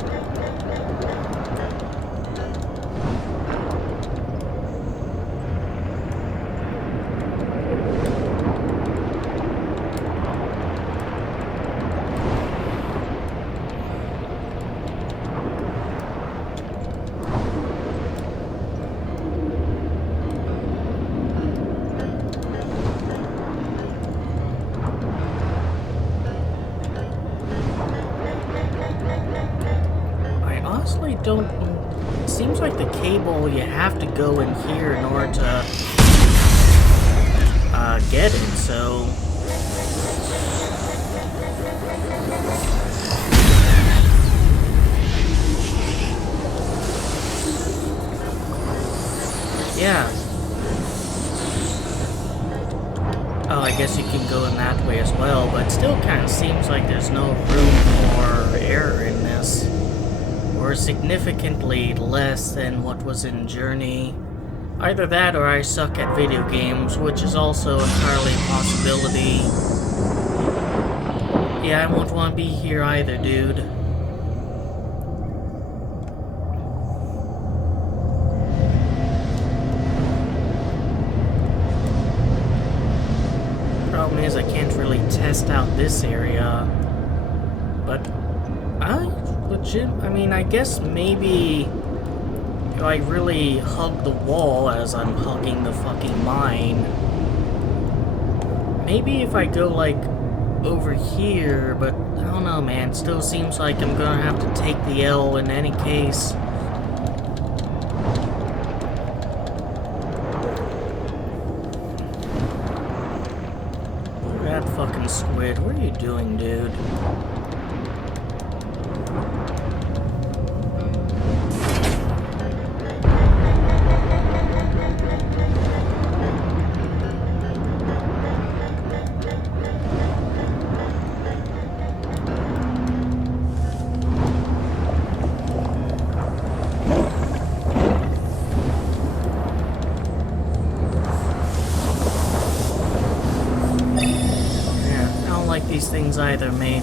Don't... It seems like the cable, you have to go in here in order to get it, so... Yeah. Oh, I guess you can go in that way as well, but it still kind of seems like there's no room for error in this. Or significantly less than what was in Journey. Either that or I suck at video games, which is also entirely a possibility. Yeah, I won't want to be here either, dude. test out this area, but I mean, I guess maybe if I really hug the wall as I'm hugging the fucking mine, maybe if I go like over here, but I don't know, man, it still seems like I'm gonna have to take the L in any case. That fucking squid, what are you doing, dude? These things either, mate.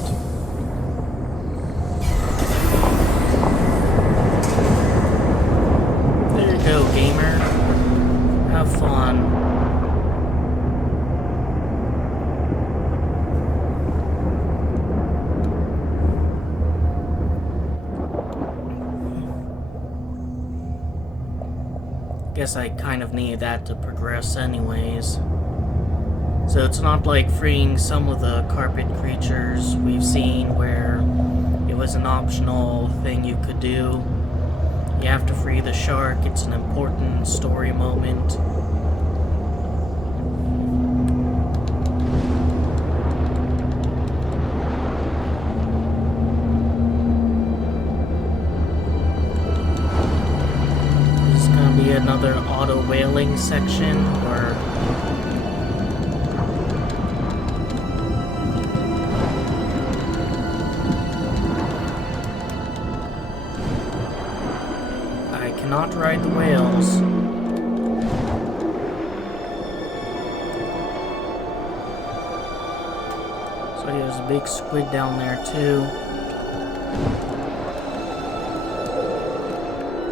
There you go, gamer. Have fun. Guess I kind of need that to progress anyways. So it's not like freeing some of the carpet creatures we've seen where it was an optional thing you could do. You have to free the shark, it's an important story moment. This is gonna be another auto whaling section where not ride the whales. So there's a big squid down there too.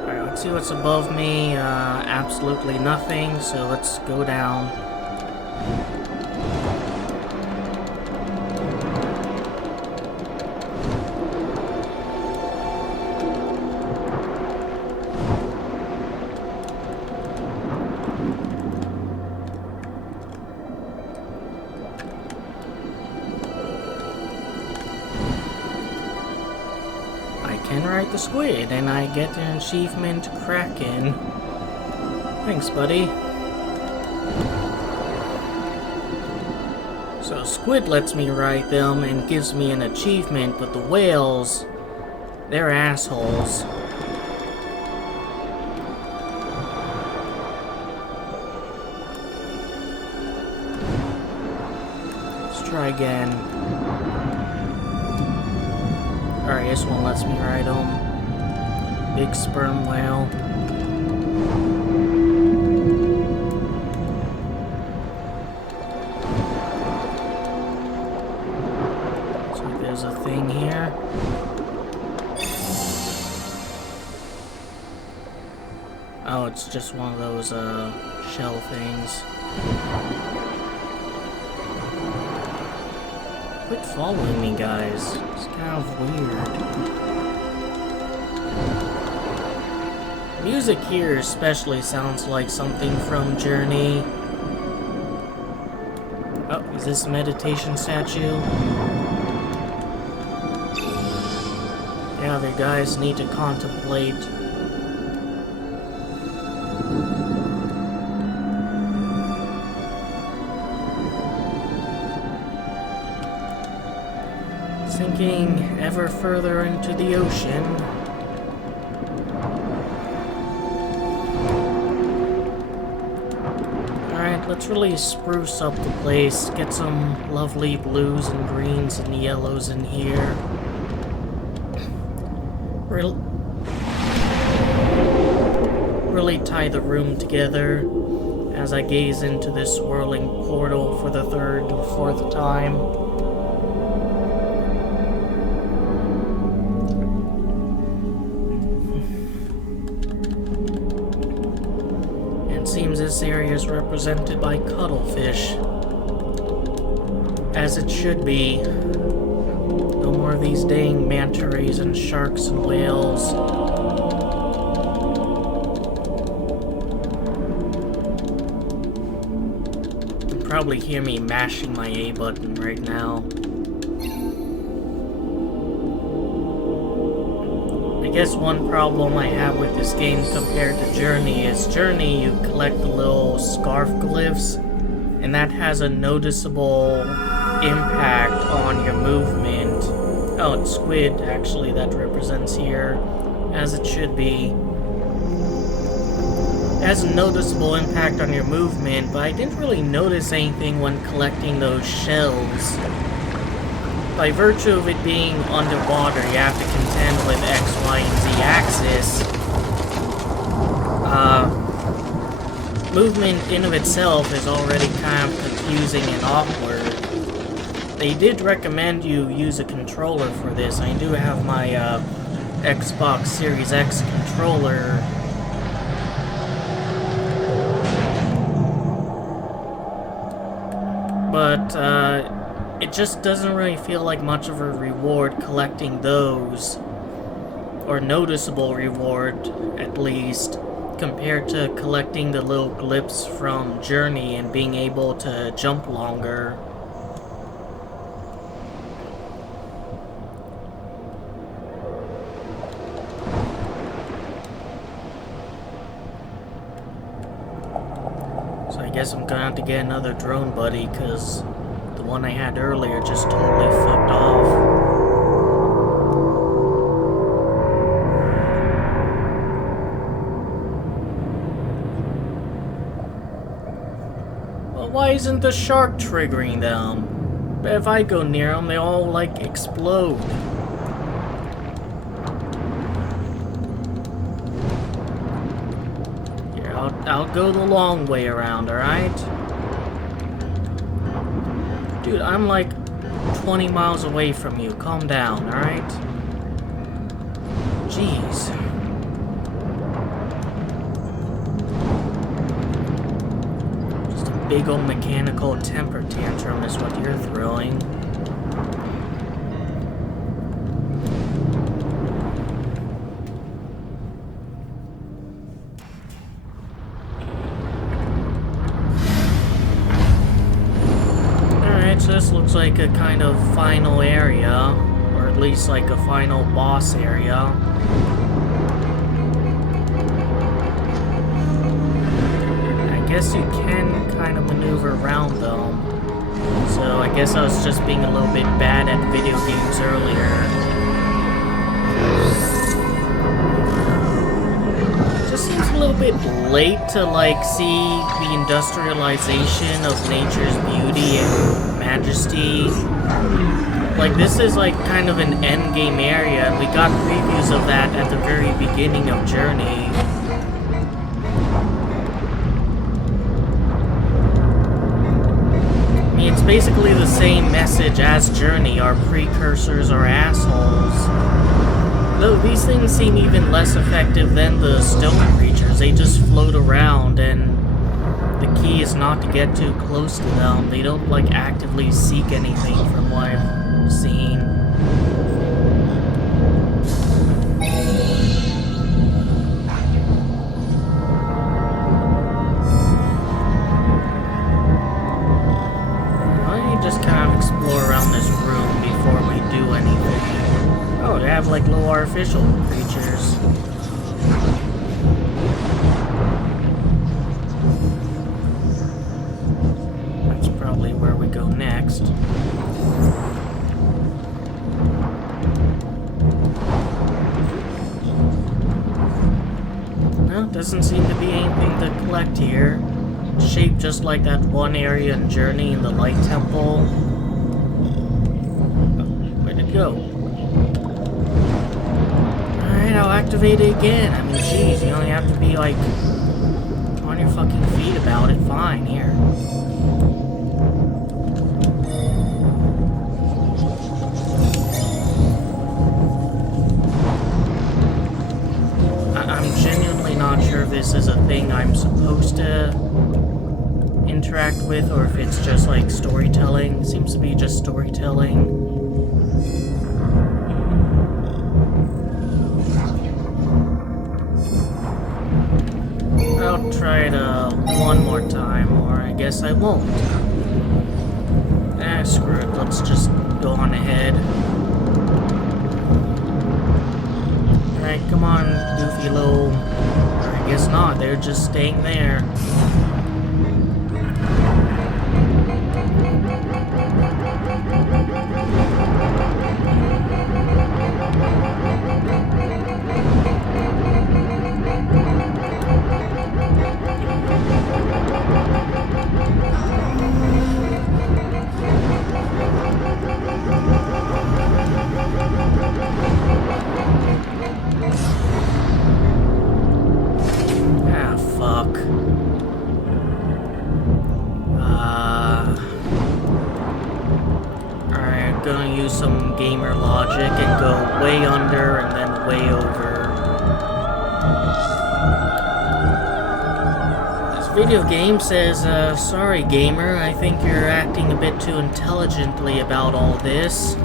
Alright, let's see what's above me. Absolutely nothing, so let's go down. Can ride the squid, and I get an achievement Kraken. Thanks, buddy. So squid lets me ride them and gives me an achievement, but the whales, they're assholes. Let's try again. Alright, this one lets me ride them. Big sperm whale. So there's a thing here. Oh, it's just one of those shell things. Quit following me, guys. It's kind of weird. Music here especially sounds like something from Journey. Oh, is this a meditation statue? Yeah, the guys need to contemplate. Sinking ever further into the ocean. Alright, let's really spruce up the place, get some lovely blues and greens and yellows in here. Really tie the room together as I gaze into this swirling portal for the third or fourth time. And it seems this area is represented by cuttlefish. as it should be. No more of these dang manta rays and sharks and whales. You can probably hear me mashing my A button right now. I guess one problem I have with this game compared to Journey is Journey, you collect the little scarf glyphs, and that has a noticeable impact on your movement. Oh, it's squid, actually, that represents here, as it should be. It has a noticeable impact on your movement, but I didn't really notice anything when collecting those shells. By virtue of it being underwater, you have to contend with X, Y, and Z axis. Movement in of itself is already kind of confusing and awkward. They did recommend you use a controller for this. I do have my Xbox Series X controller. But it just doesn't really feel like much of a reward collecting those, or noticeable reward at least, compared to collecting the little glyphs from Journey and being able to jump longer. So I guess I'm gonna have to get another drone buddy, because the one I had earlier just totally fucked off. Well, why isn't the shark triggering them? If I go near them, they all, like, explode. Here, I'll go the long way around, alright? Dude, I'm like 20 miles away from you. Calm down, alright? Jeez. Just a big old mechanical temper tantrum is what you're throwing. So this looks like a kind of final area, or at least like a final boss area. I guess you can kind of maneuver around them. So I guess I was just being a little bit bad at video games earlier. It just seems a little bit late to like see the industrialization of nature's beauty and majesty. Like, this is like kind of an end game area, and we got previews of that at the very beginning of Journey. I mean, it's basically the same message as Journey. Our precursors are assholes. Though these things seem even less effective than the stone creatures. They just float around, and the key is not to get too close to them. They don't, like, actively seek anything from what I've seen. Why don't you just kind of explore around this room before we do anything? Oh, they have, like, little artificial creatures. Where we go next. No, doesn't seem to be anything to collect here. Shaped just like that one area in Journey in the Light Temple. Oh, where'd it go? Alright, I'll activate it again. I mean, jeez, you only have to be like on your fucking feet about it. Fine, here. I'm genuinely not sure if this is a thing I'm supposed to interact with, or if it's just like storytelling. It seems to be just storytelling. I'll try it one more time, or I guess I won't. Screw it, let's just go on ahead. Alright, come on, goofy little... I guess not, they're just staying there. Gonna use some gamer logic and go way under and then way over. This video game says, sorry gamer, I think you're acting a bit too intelligently about all this.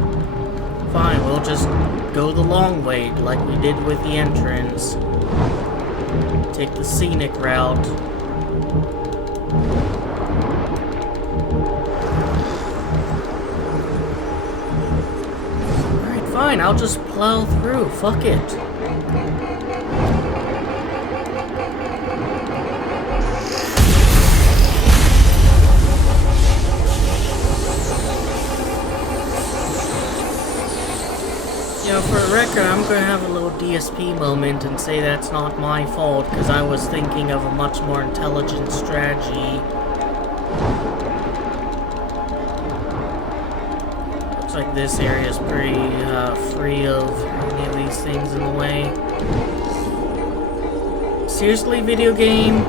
Fine, we'll just go the long way like we did with the entrance. Take the scenic route. Fine, I'll just plow through. Fuck it. You know, for the record, I'm gonna have a little DSP moment and say that's not my fault, because I was thinking of a much more intelligent strategy. Looks like this area is pretty free of any of these things in the way. Seriously, video game?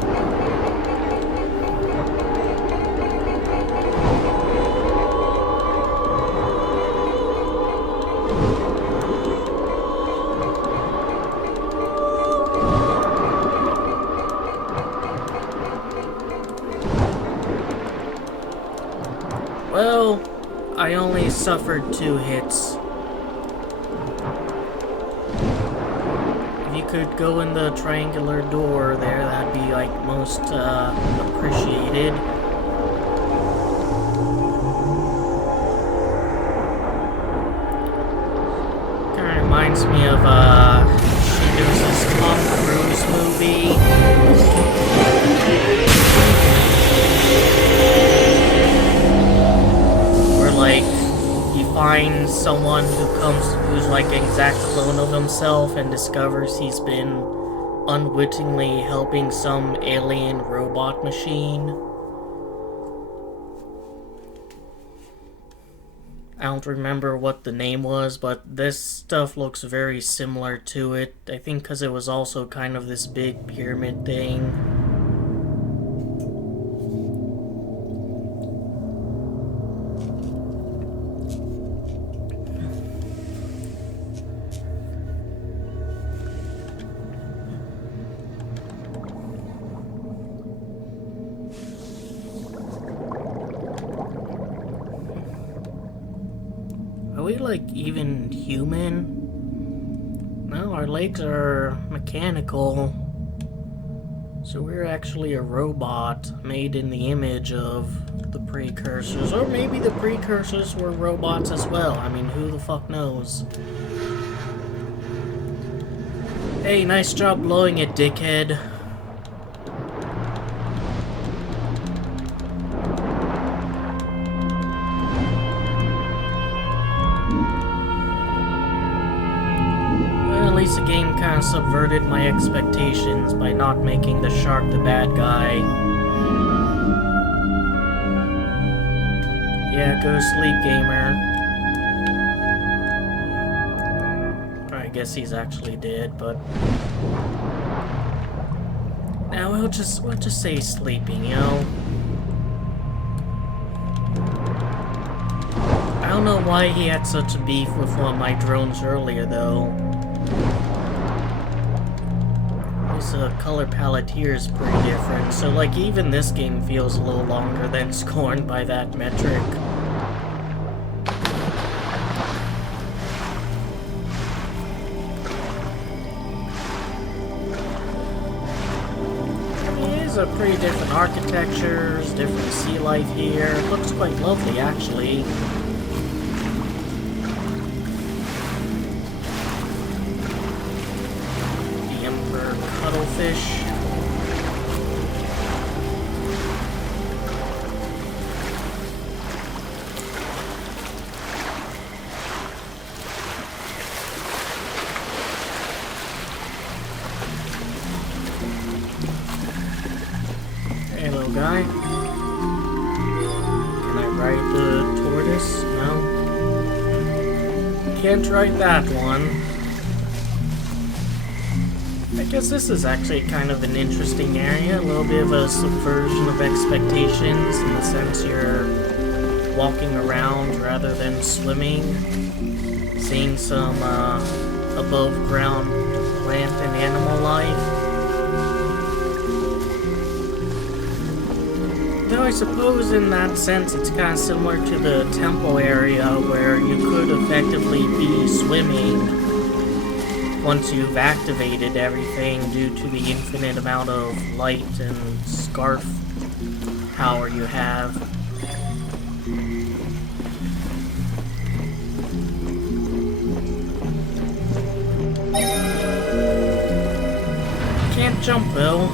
Well, I only suffered 2 hits. If you could go in the triangular door there, that'd be like most appreciated. Kinda reminds me of there's this Tom Cruise movie. Like, he finds someone who's like an exact clone of himself and discovers he's been unwittingly helping some alien robot machine. I don't remember what the name was, but this stuff looks very similar to it. I think because it was also kind of this big pyramid thing. Are we, like, even human? No, our legs are mechanical. So we're actually a robot made in the image of the precursors. Or maybe the precursors were robots as well. I mean, who the fuck knows? Hey, nice job blowing it, dickhead. At least the game kind of subverted my expectations by not making the shark the bad guy. Yeah, go to sleep, gamer. I guess he's actually dead, but now we'll just say sleeping, you know. I don't know why he had such a beef with one of my drones earlier, though. This color palette here is pretty different. So like even this game feels a little longer than Scorn by that metric. It is a pretty different architectures, different sea life here. It looks quite lovely actually. Cuttlefish. Hey, little guy. Can I ride the tortoise? No. Can't ride that one. I guess this is actually kind of an interesting area, a little bit of a subversion of expectations in the sense you're walking around rather than swimming, seeing some above ground plant and animal life. Though I suppose in that sense it's kind of similar to the temple area where you could effectively be swimming once you've activated everything due to the infinite amount of light and scarf power you have. Can't jump though.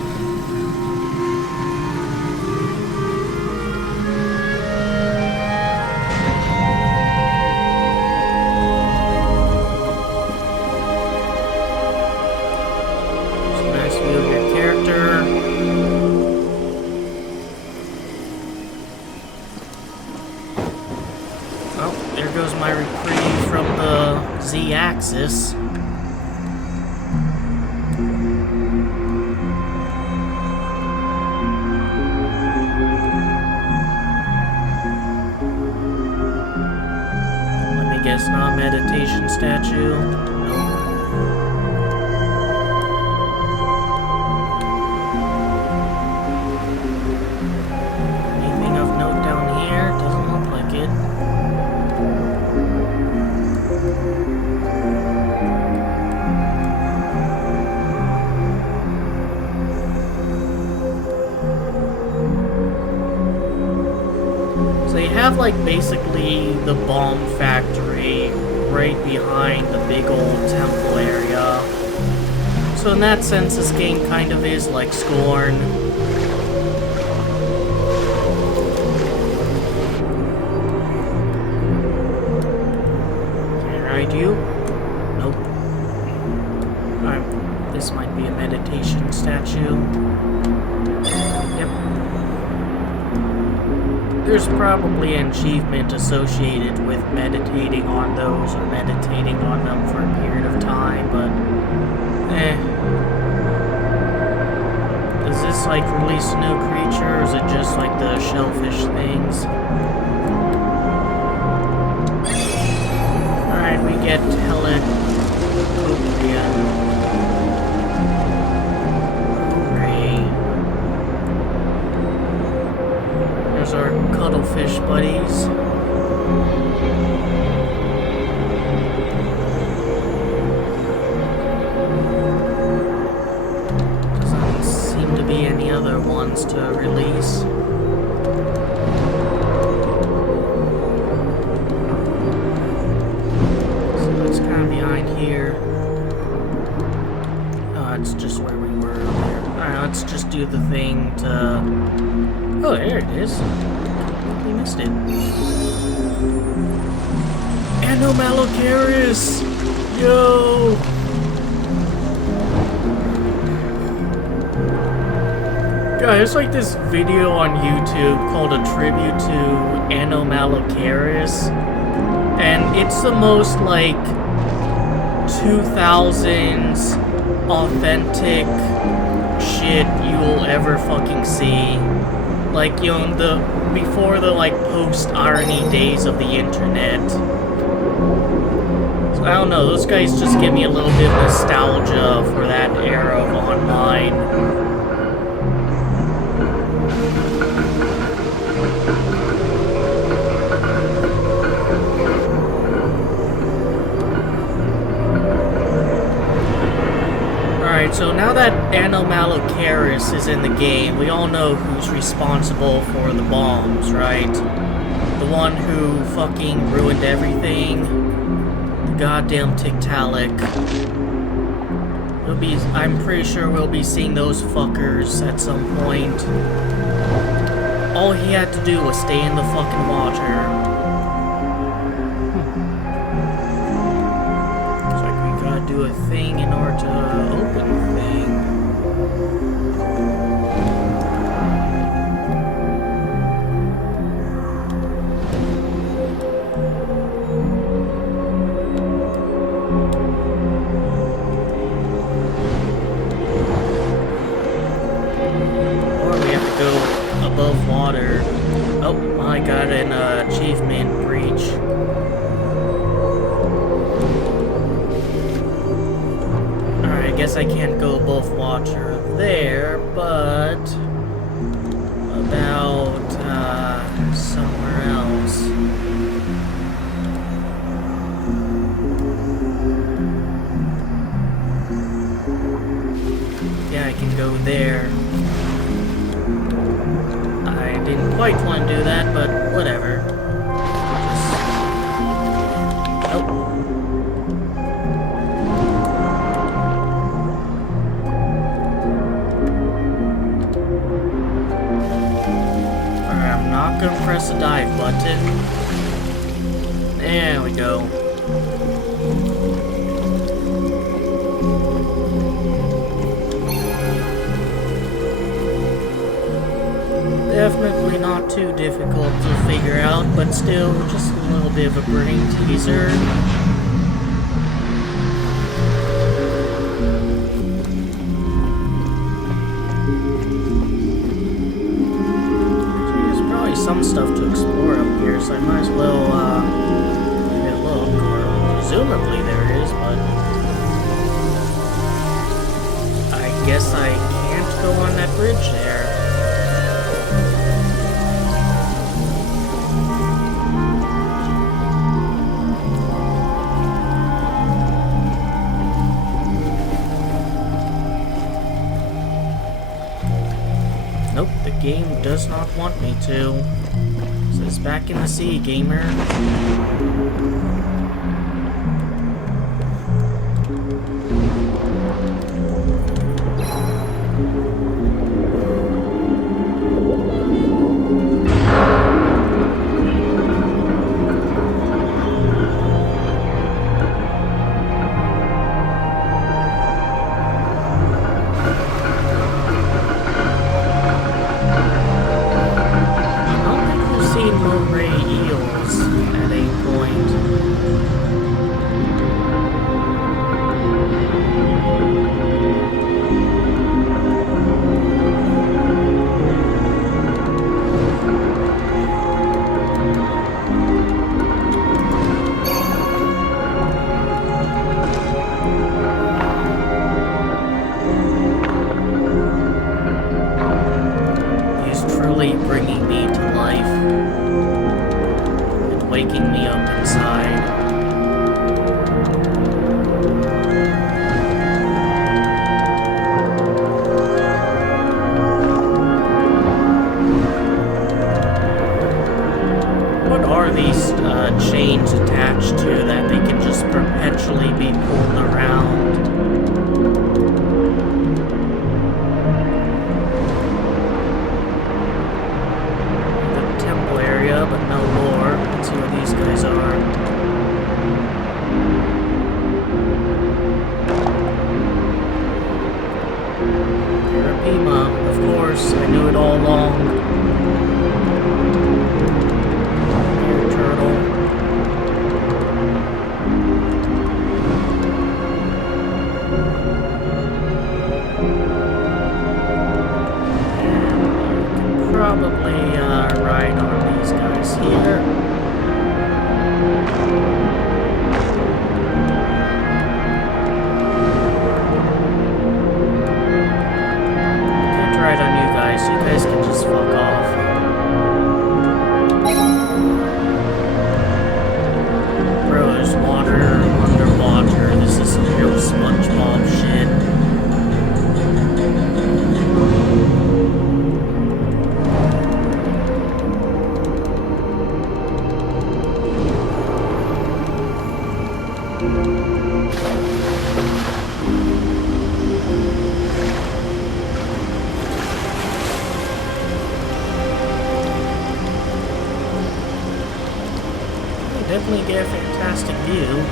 Z-axis. Let me guess, not a meditation statue. Nope. Anything of note down here? Doesn't look like it. Have like basically the bomb factory right behind the big old temple area. So in that sense this game kind of is like Scorn. Can I ride you? Nope. This might be a meditation statue. Yep. There's probably an achievement associated with meditating on those or meditating on them for a period of time, but Does this like release a new creature or is it just like the shellfish things? Alright, we get Telecopian. Our cuttlefish buddies. Doesn't seem to be any other ones to release. So it's kind of behind here. It's just where we were earlier. Alright, let's just do the thing to... Oh, there it is. We missed it. Anomalocaris! Yo! Guys, there's like this video on YouTube called A Tribute to Anomalocaris. And it's the most like 2000s authentic shit you will ever fucking see. Like, you know, before the, like, post-irony days of the internet. So I don't know, those guys just give me a little bit of nostalgia for that era of online. Alright, so now that Anomalocaris is in the game, we all know who's responsible for the bombs, right? The one who fucking ruined everything. The goddamn Tiktaalik. I'm pretty sure we'll be seeing those fuckers at some point. All he had to do was stay in the fucking water. Looks like we gotta do a thing in order to open the thing. Above water. Oh, I got an achievement breach. Alright, I guess I can't go above water there, but about somewhere else. Yeah, I can go there. Didn't quite want to do that, but whatever. Oh. Alright, I'm not gonna press the dive button. There we go. Definitely not too difficult to figure out, but still just a little bit of a brain teaser. There's probably some stuff to explore up here, so I might as well give it a look. Or presumably there is, but I guess I can't go on that bridge there. Nope, the game does not want me to. It says back in the sea, gamer. Bringing me to life and waking me up inside. What are these chains attached to that they can just perpetually be pulled around? But no lore. Let's see what these guys are. Parapima, of course, I knew it all along. Air turtle. And probably ride on these guys here. please fuck off. Bro, there's water underwater. This is some real SpongeBob shit. Definitely get a fantastic view.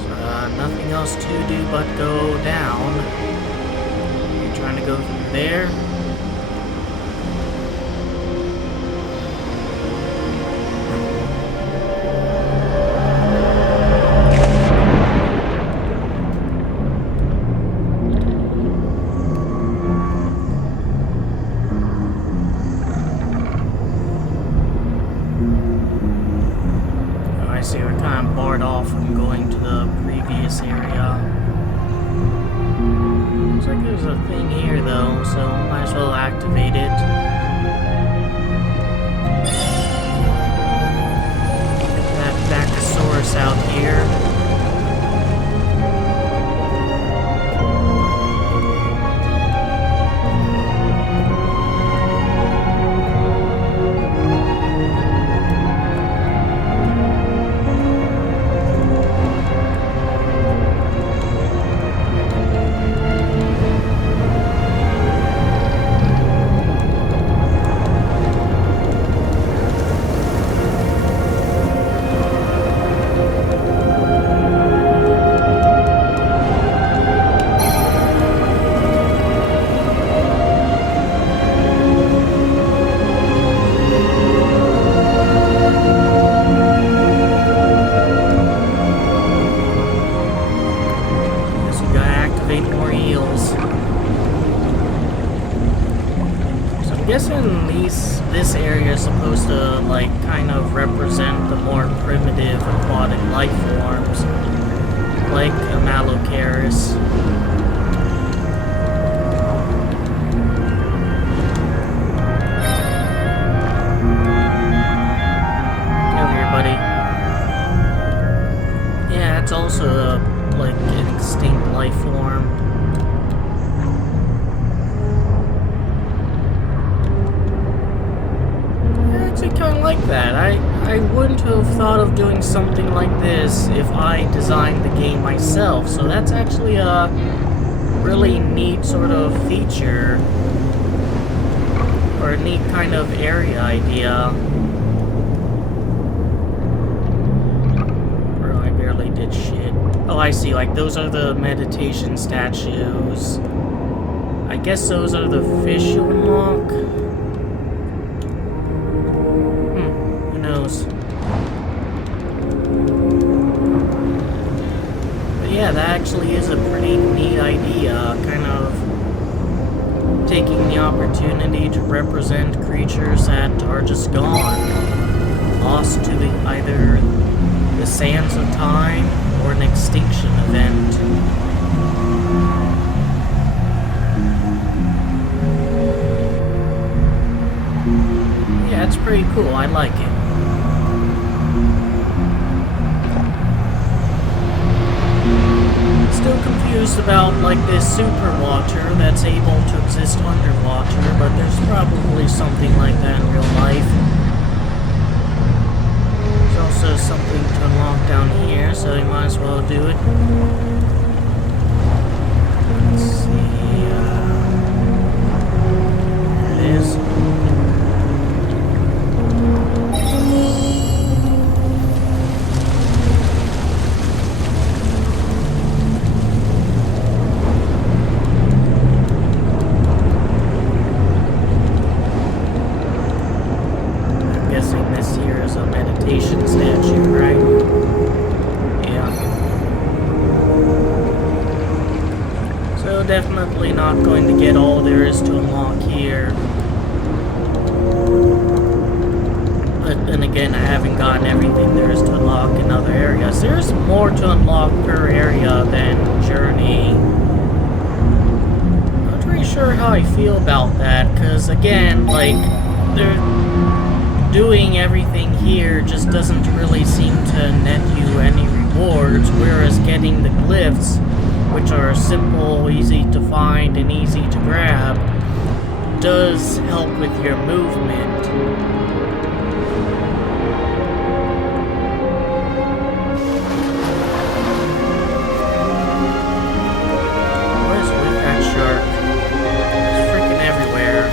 So, nothing else to do but go down. You're trying to go through there. I see we're kind of barred off from going to the previous area. Looks like there's a thing here though, so might as well activate it. Get that Bacchosaurus out here. This area is supposed to, like, kind of represent the more primitive aquatic life forms, like a Malocaris. Over here, buddy. Yeah, it's also, like, an extinct life form. Kind of like that. I wouldn't have thought of doing something like this if I designed the game myself, so that's actually a really neat sort of feature, or a neat kind of area idea. Bro, I barely did shit. Oh, I see, like, those are the meditation statues. I guess those are the fish you unlock. But yeah, that actually is a pretty neat idea, kind of taking the opportunity to represent creatures that are just gone, lost to either the sands of time or an extinction event. Yeah, it's pretty cool, I like it. Still confused about, like, this super water that's able to exist underwater, but there's probably something like that in real life. There's also something to unlock down here, so you might as well do it. Let's see, there it is. Statue, right? Yeah. definitely not going to get all there is to unlock here. But then again, I haven't gotten everything there is to unlock in other areas. There's more to unlock per area than Journey. Not really sure how I feel about that, because again, like, they're doing everything here just doesn't really seem to net you any rewards, whereas getting the glyphs, which are simple, easy to find, and easy to grab, does help with your movement. What is with that shark? It's freaking everywhere.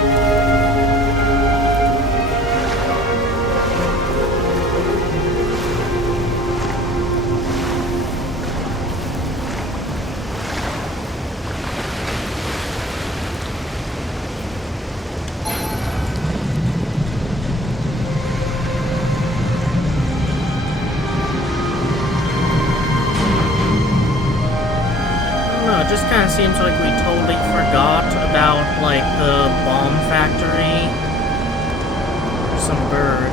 It just kind of seems like we totally forgot about, like, the bomb factory. There's some bird.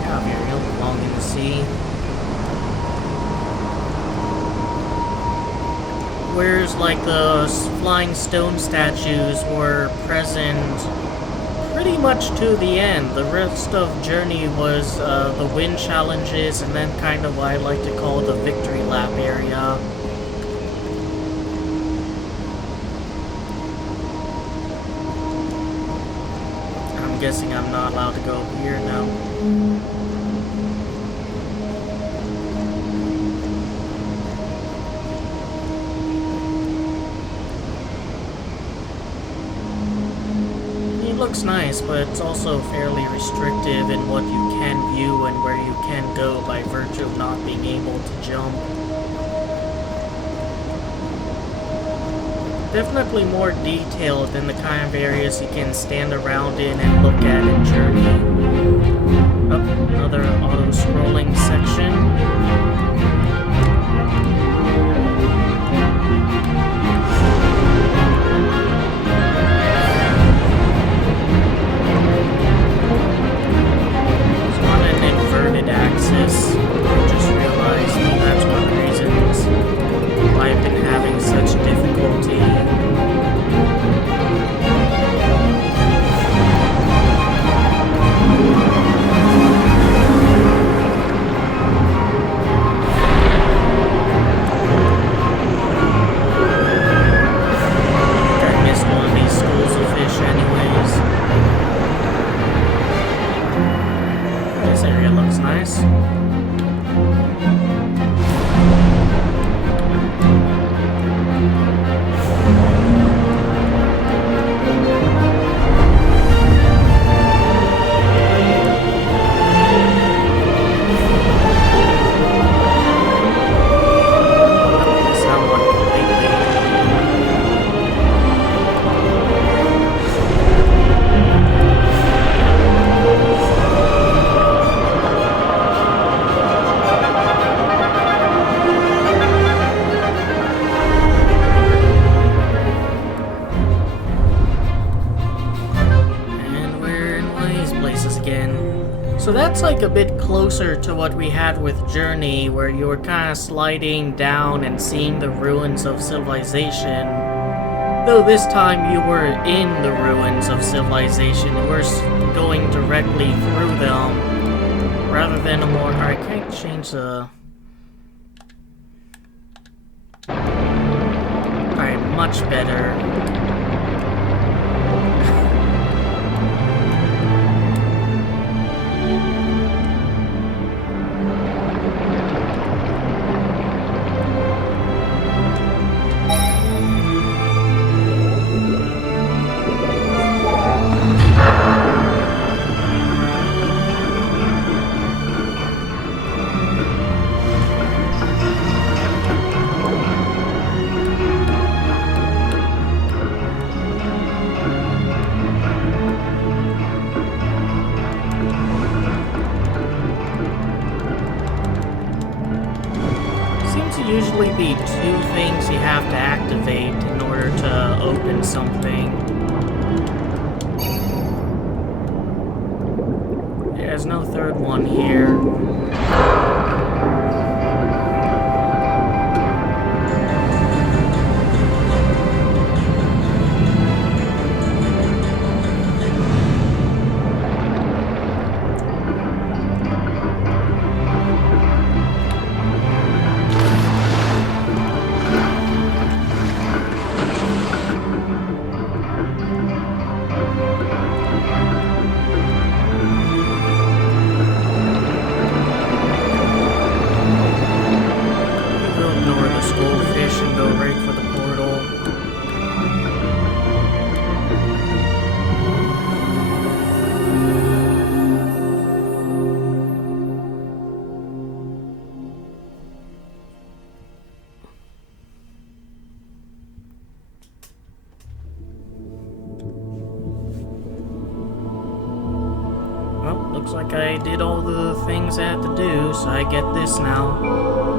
Get out of here, you don't belong in the sea. Whereas, like, the flying stone statues were present pretty much to the end. The rest of Journey was the wind challenges, and then kind of what I like to call the victory lap area. I'm guessing I'm not allowed to go over here now. It looks nice, but it's also fairly restrictive in what you can view and where you can go by virtue of not being able to jump. Definitely more detailed than the kind of areas you can stand around in and look at in Journey. Oh, another auto-scrolling section. It's on an inverted axis. I just realized maybe that's one of the reasons why I've been having such difficulty. I missed one of these schools of fish anyways. This area looks nice. So that's like a bit closer to what we had with Journey, where you were kind of sliding down and seeing the ruins of civilization. Though this time you were in the ruins of civilization, you were going directly through them, rather than a more... I can't change the... Alright, much better. seems to usually be 2 things you have to activate in order to open something. There's no 3rd one here. Looks like I did all the things I had to do, so I get this now.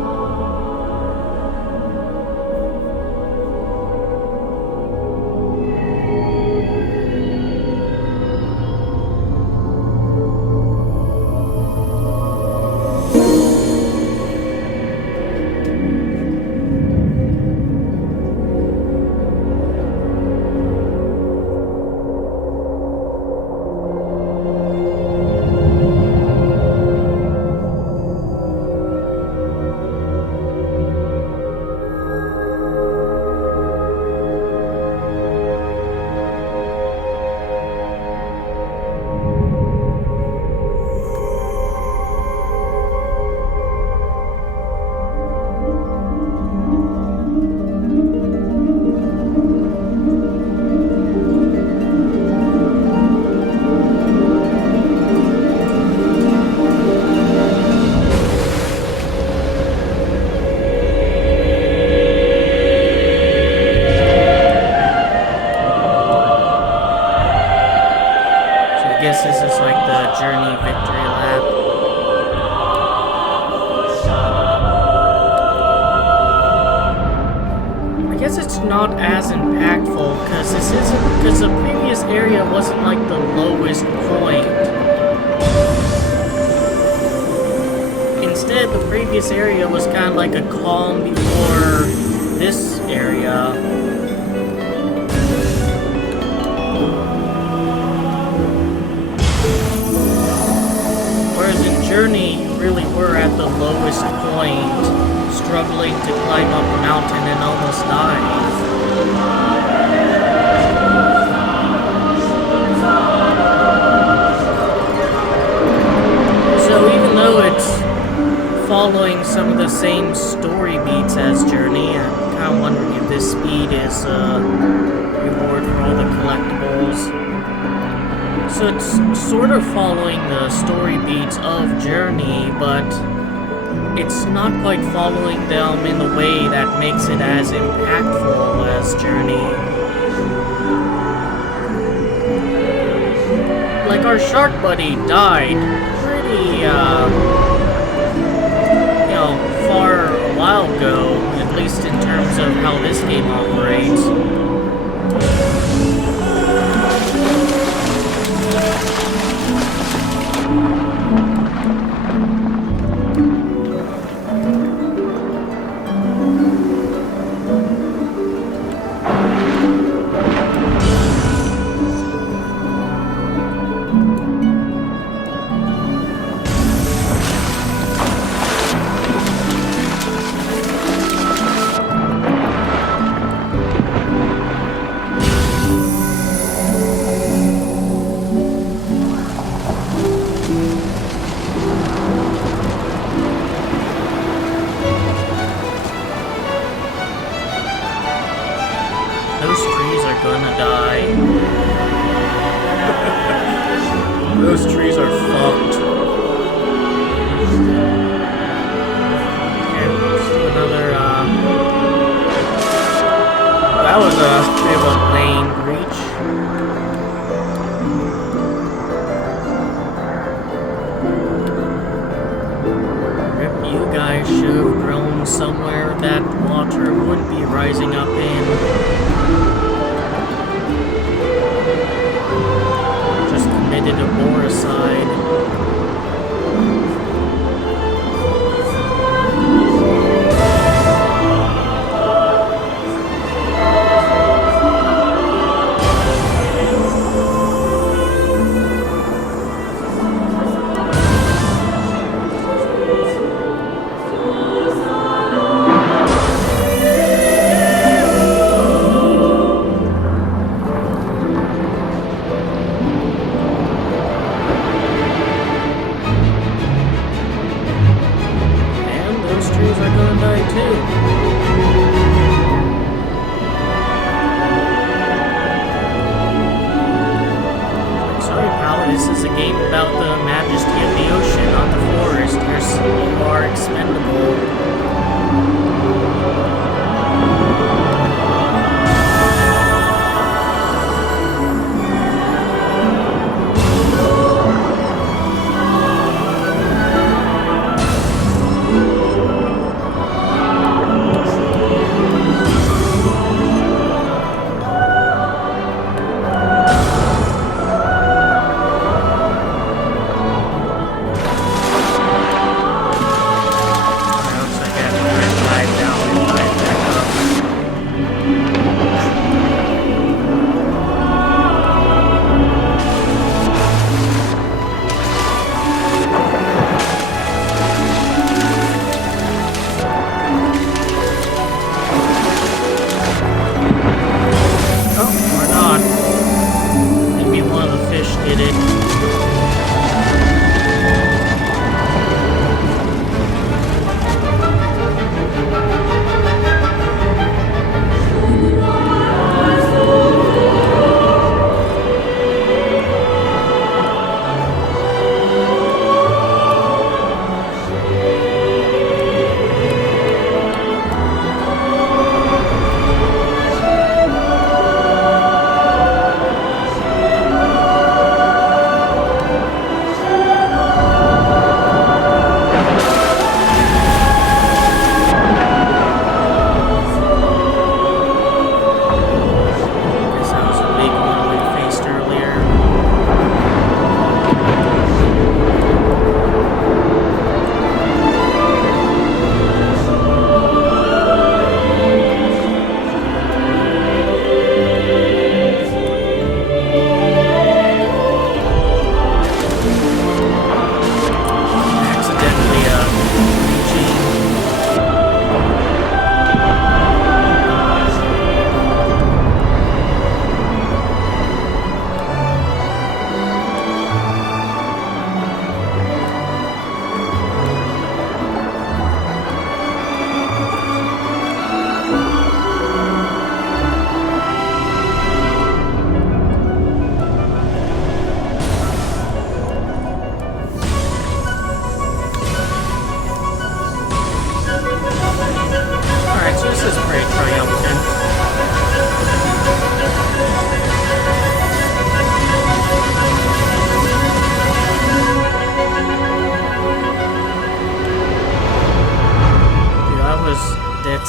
This is like the Journey victory lap. I guess it's not as impactful because the previous area wasn't like the lowest point. Instead, the previous area was kind of like a calm before this area. Journey, you really were at the lowest point, struggling to climb up a mountain and almost died. So even though it's following some of the same story beats as Journey, I'm kind of wondering if this speed is a reward for all the collectibles. So it's sort of following the story beats of Journey, but it's not quite following them in the way that makes it as impactful as Journey. Like our shark buddy died pretty, far a while ago, at least in terms of how this game operates. Those trees are gonna die. Those trees are fucked. Okay, let's do another, that was a bit of a lane breach. Rip, you guys should have grown somewhere that water would be rising up in. Just committed a boricide.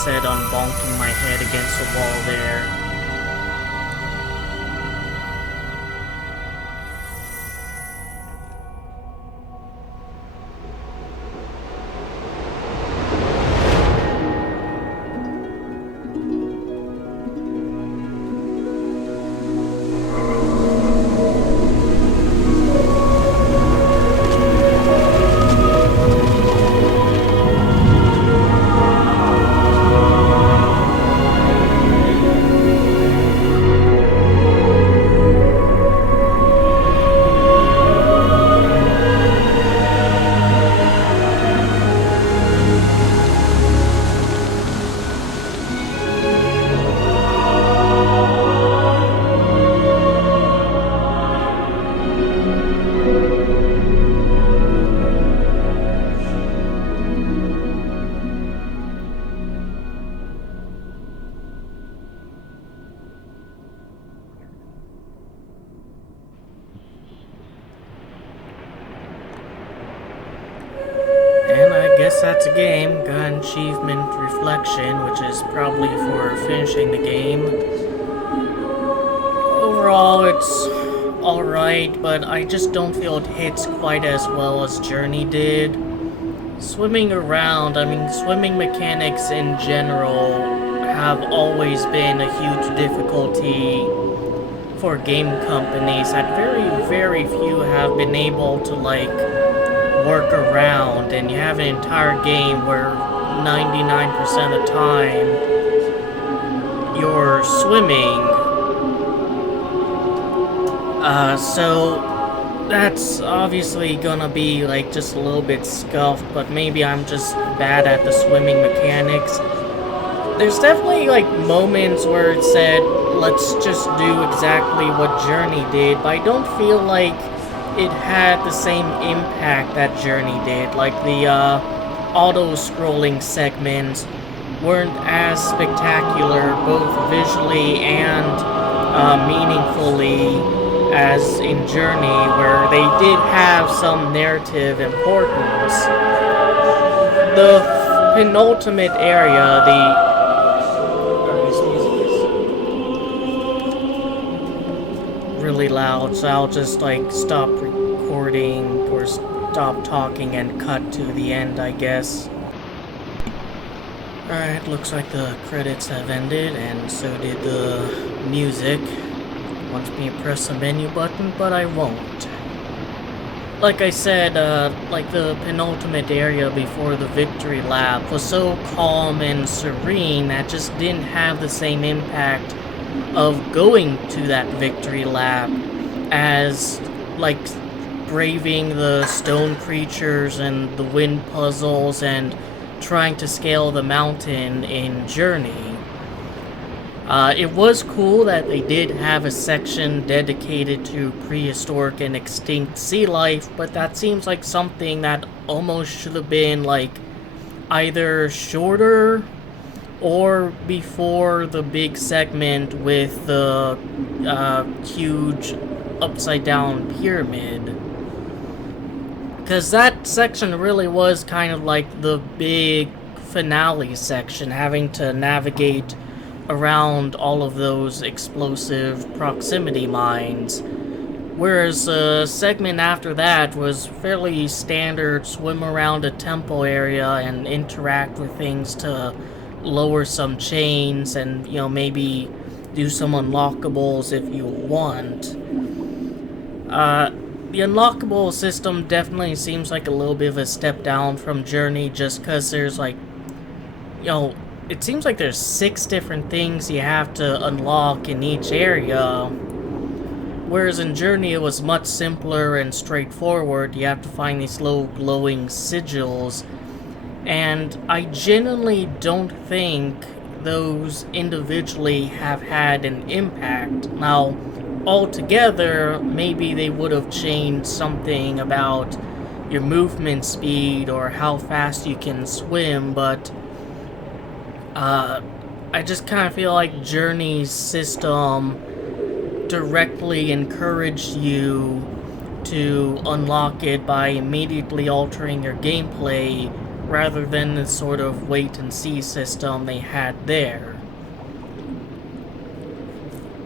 Set on bonking my head against the wall there. that's a game. Got an achievement reflection, which is probably for finishing the game. Overall, it's alright, but I just don't feel it hits quite as well as Journey did. Swimming around, I mean, swimming mechanics in general have always been a huge difficulty for game companies that very few have been able to, like, work around, and you have an entire game where 99% of the time you're swimming. So that's obviously gonna be like just a little bit scuffed, but maybe I'm just bad at the swimming mechanics. There's definitely like moments where it said, let's just do exactly what Journey did, but I don't feel like it had the same impact that Journey did. Like the auto-scrolling segments weren't as spectacular, both visually and meaningfully, as in Journey, where they did have some narrative importance. The penultimate area, really loud, so I'll just like stop recording or stop talking and cut to the end, I guess. Alright, looks like the credits have ended, and so did the music. Wants me to press the menu button, but I won't. Like I said, like the penultimate area before the victory lap was so calm and serene that just didn't have the same impact of going to that victory lap as like braving the stone creatures and the wind puzzles and trying to scale the mountain in Journey. It was cool that they did have a section dedicated to prehistoric and extinct sea life, but that seems like something that almost should have been like either shorter or before the big segment with the huge upside down pyramid. Because that section really was kind of like the big finale section, having to navigate around all of those explosive proximity mines. Whereas the segment after that was fairly standard, swim around a temple area and interact with things to lower some chains and, you know, maybe do some unlockables if you want. The unlockable system definitely seems like a little bit of a step down from Journey, just because there's like, you know, it seems like there's 6 different things you have to unlock in each area. Whereas in Journey it was much simpler and straightforward. You have to find these little glowing sigils. And I genuinely don't think those individually have had an impact. Now, altogether, maybe they would have changed something about your movement speed or how fast you can swim, but I just kind of feel like Journey's system directly encouraged you to unlock it by immediately altering your gameplay rather than the sort of wait-and-see system they had there.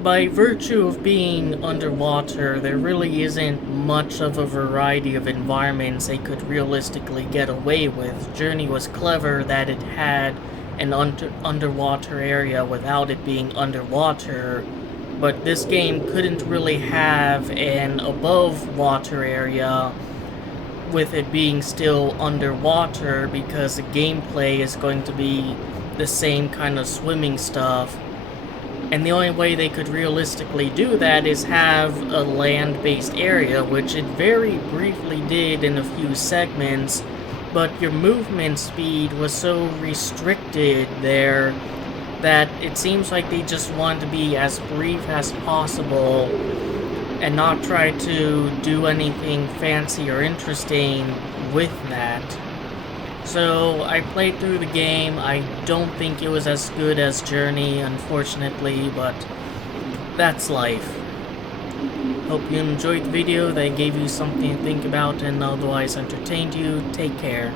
By virtue of being underwater, there really isn't much of a variety of environments they could realistically get away with. Journey was clever that it had an underwater area without it being underwater, but this game couldn't really have an above water area with it being still underwater, because the gameplay is going to be the same kind of swimming stuff. And the only way they could realistically do that is have a land-based area, which it very briefly did in a few segments, but your movement speed was so restricted there that it seems like they just wanted to be as brief as possible and not try to do anything fancy or interesting with that. So I played through the game. I don't think it was as good as Journey, unfortunately, but that's life. Hope you enjoyed the video, that gave you something to think about and otherwise entertained you. Take care.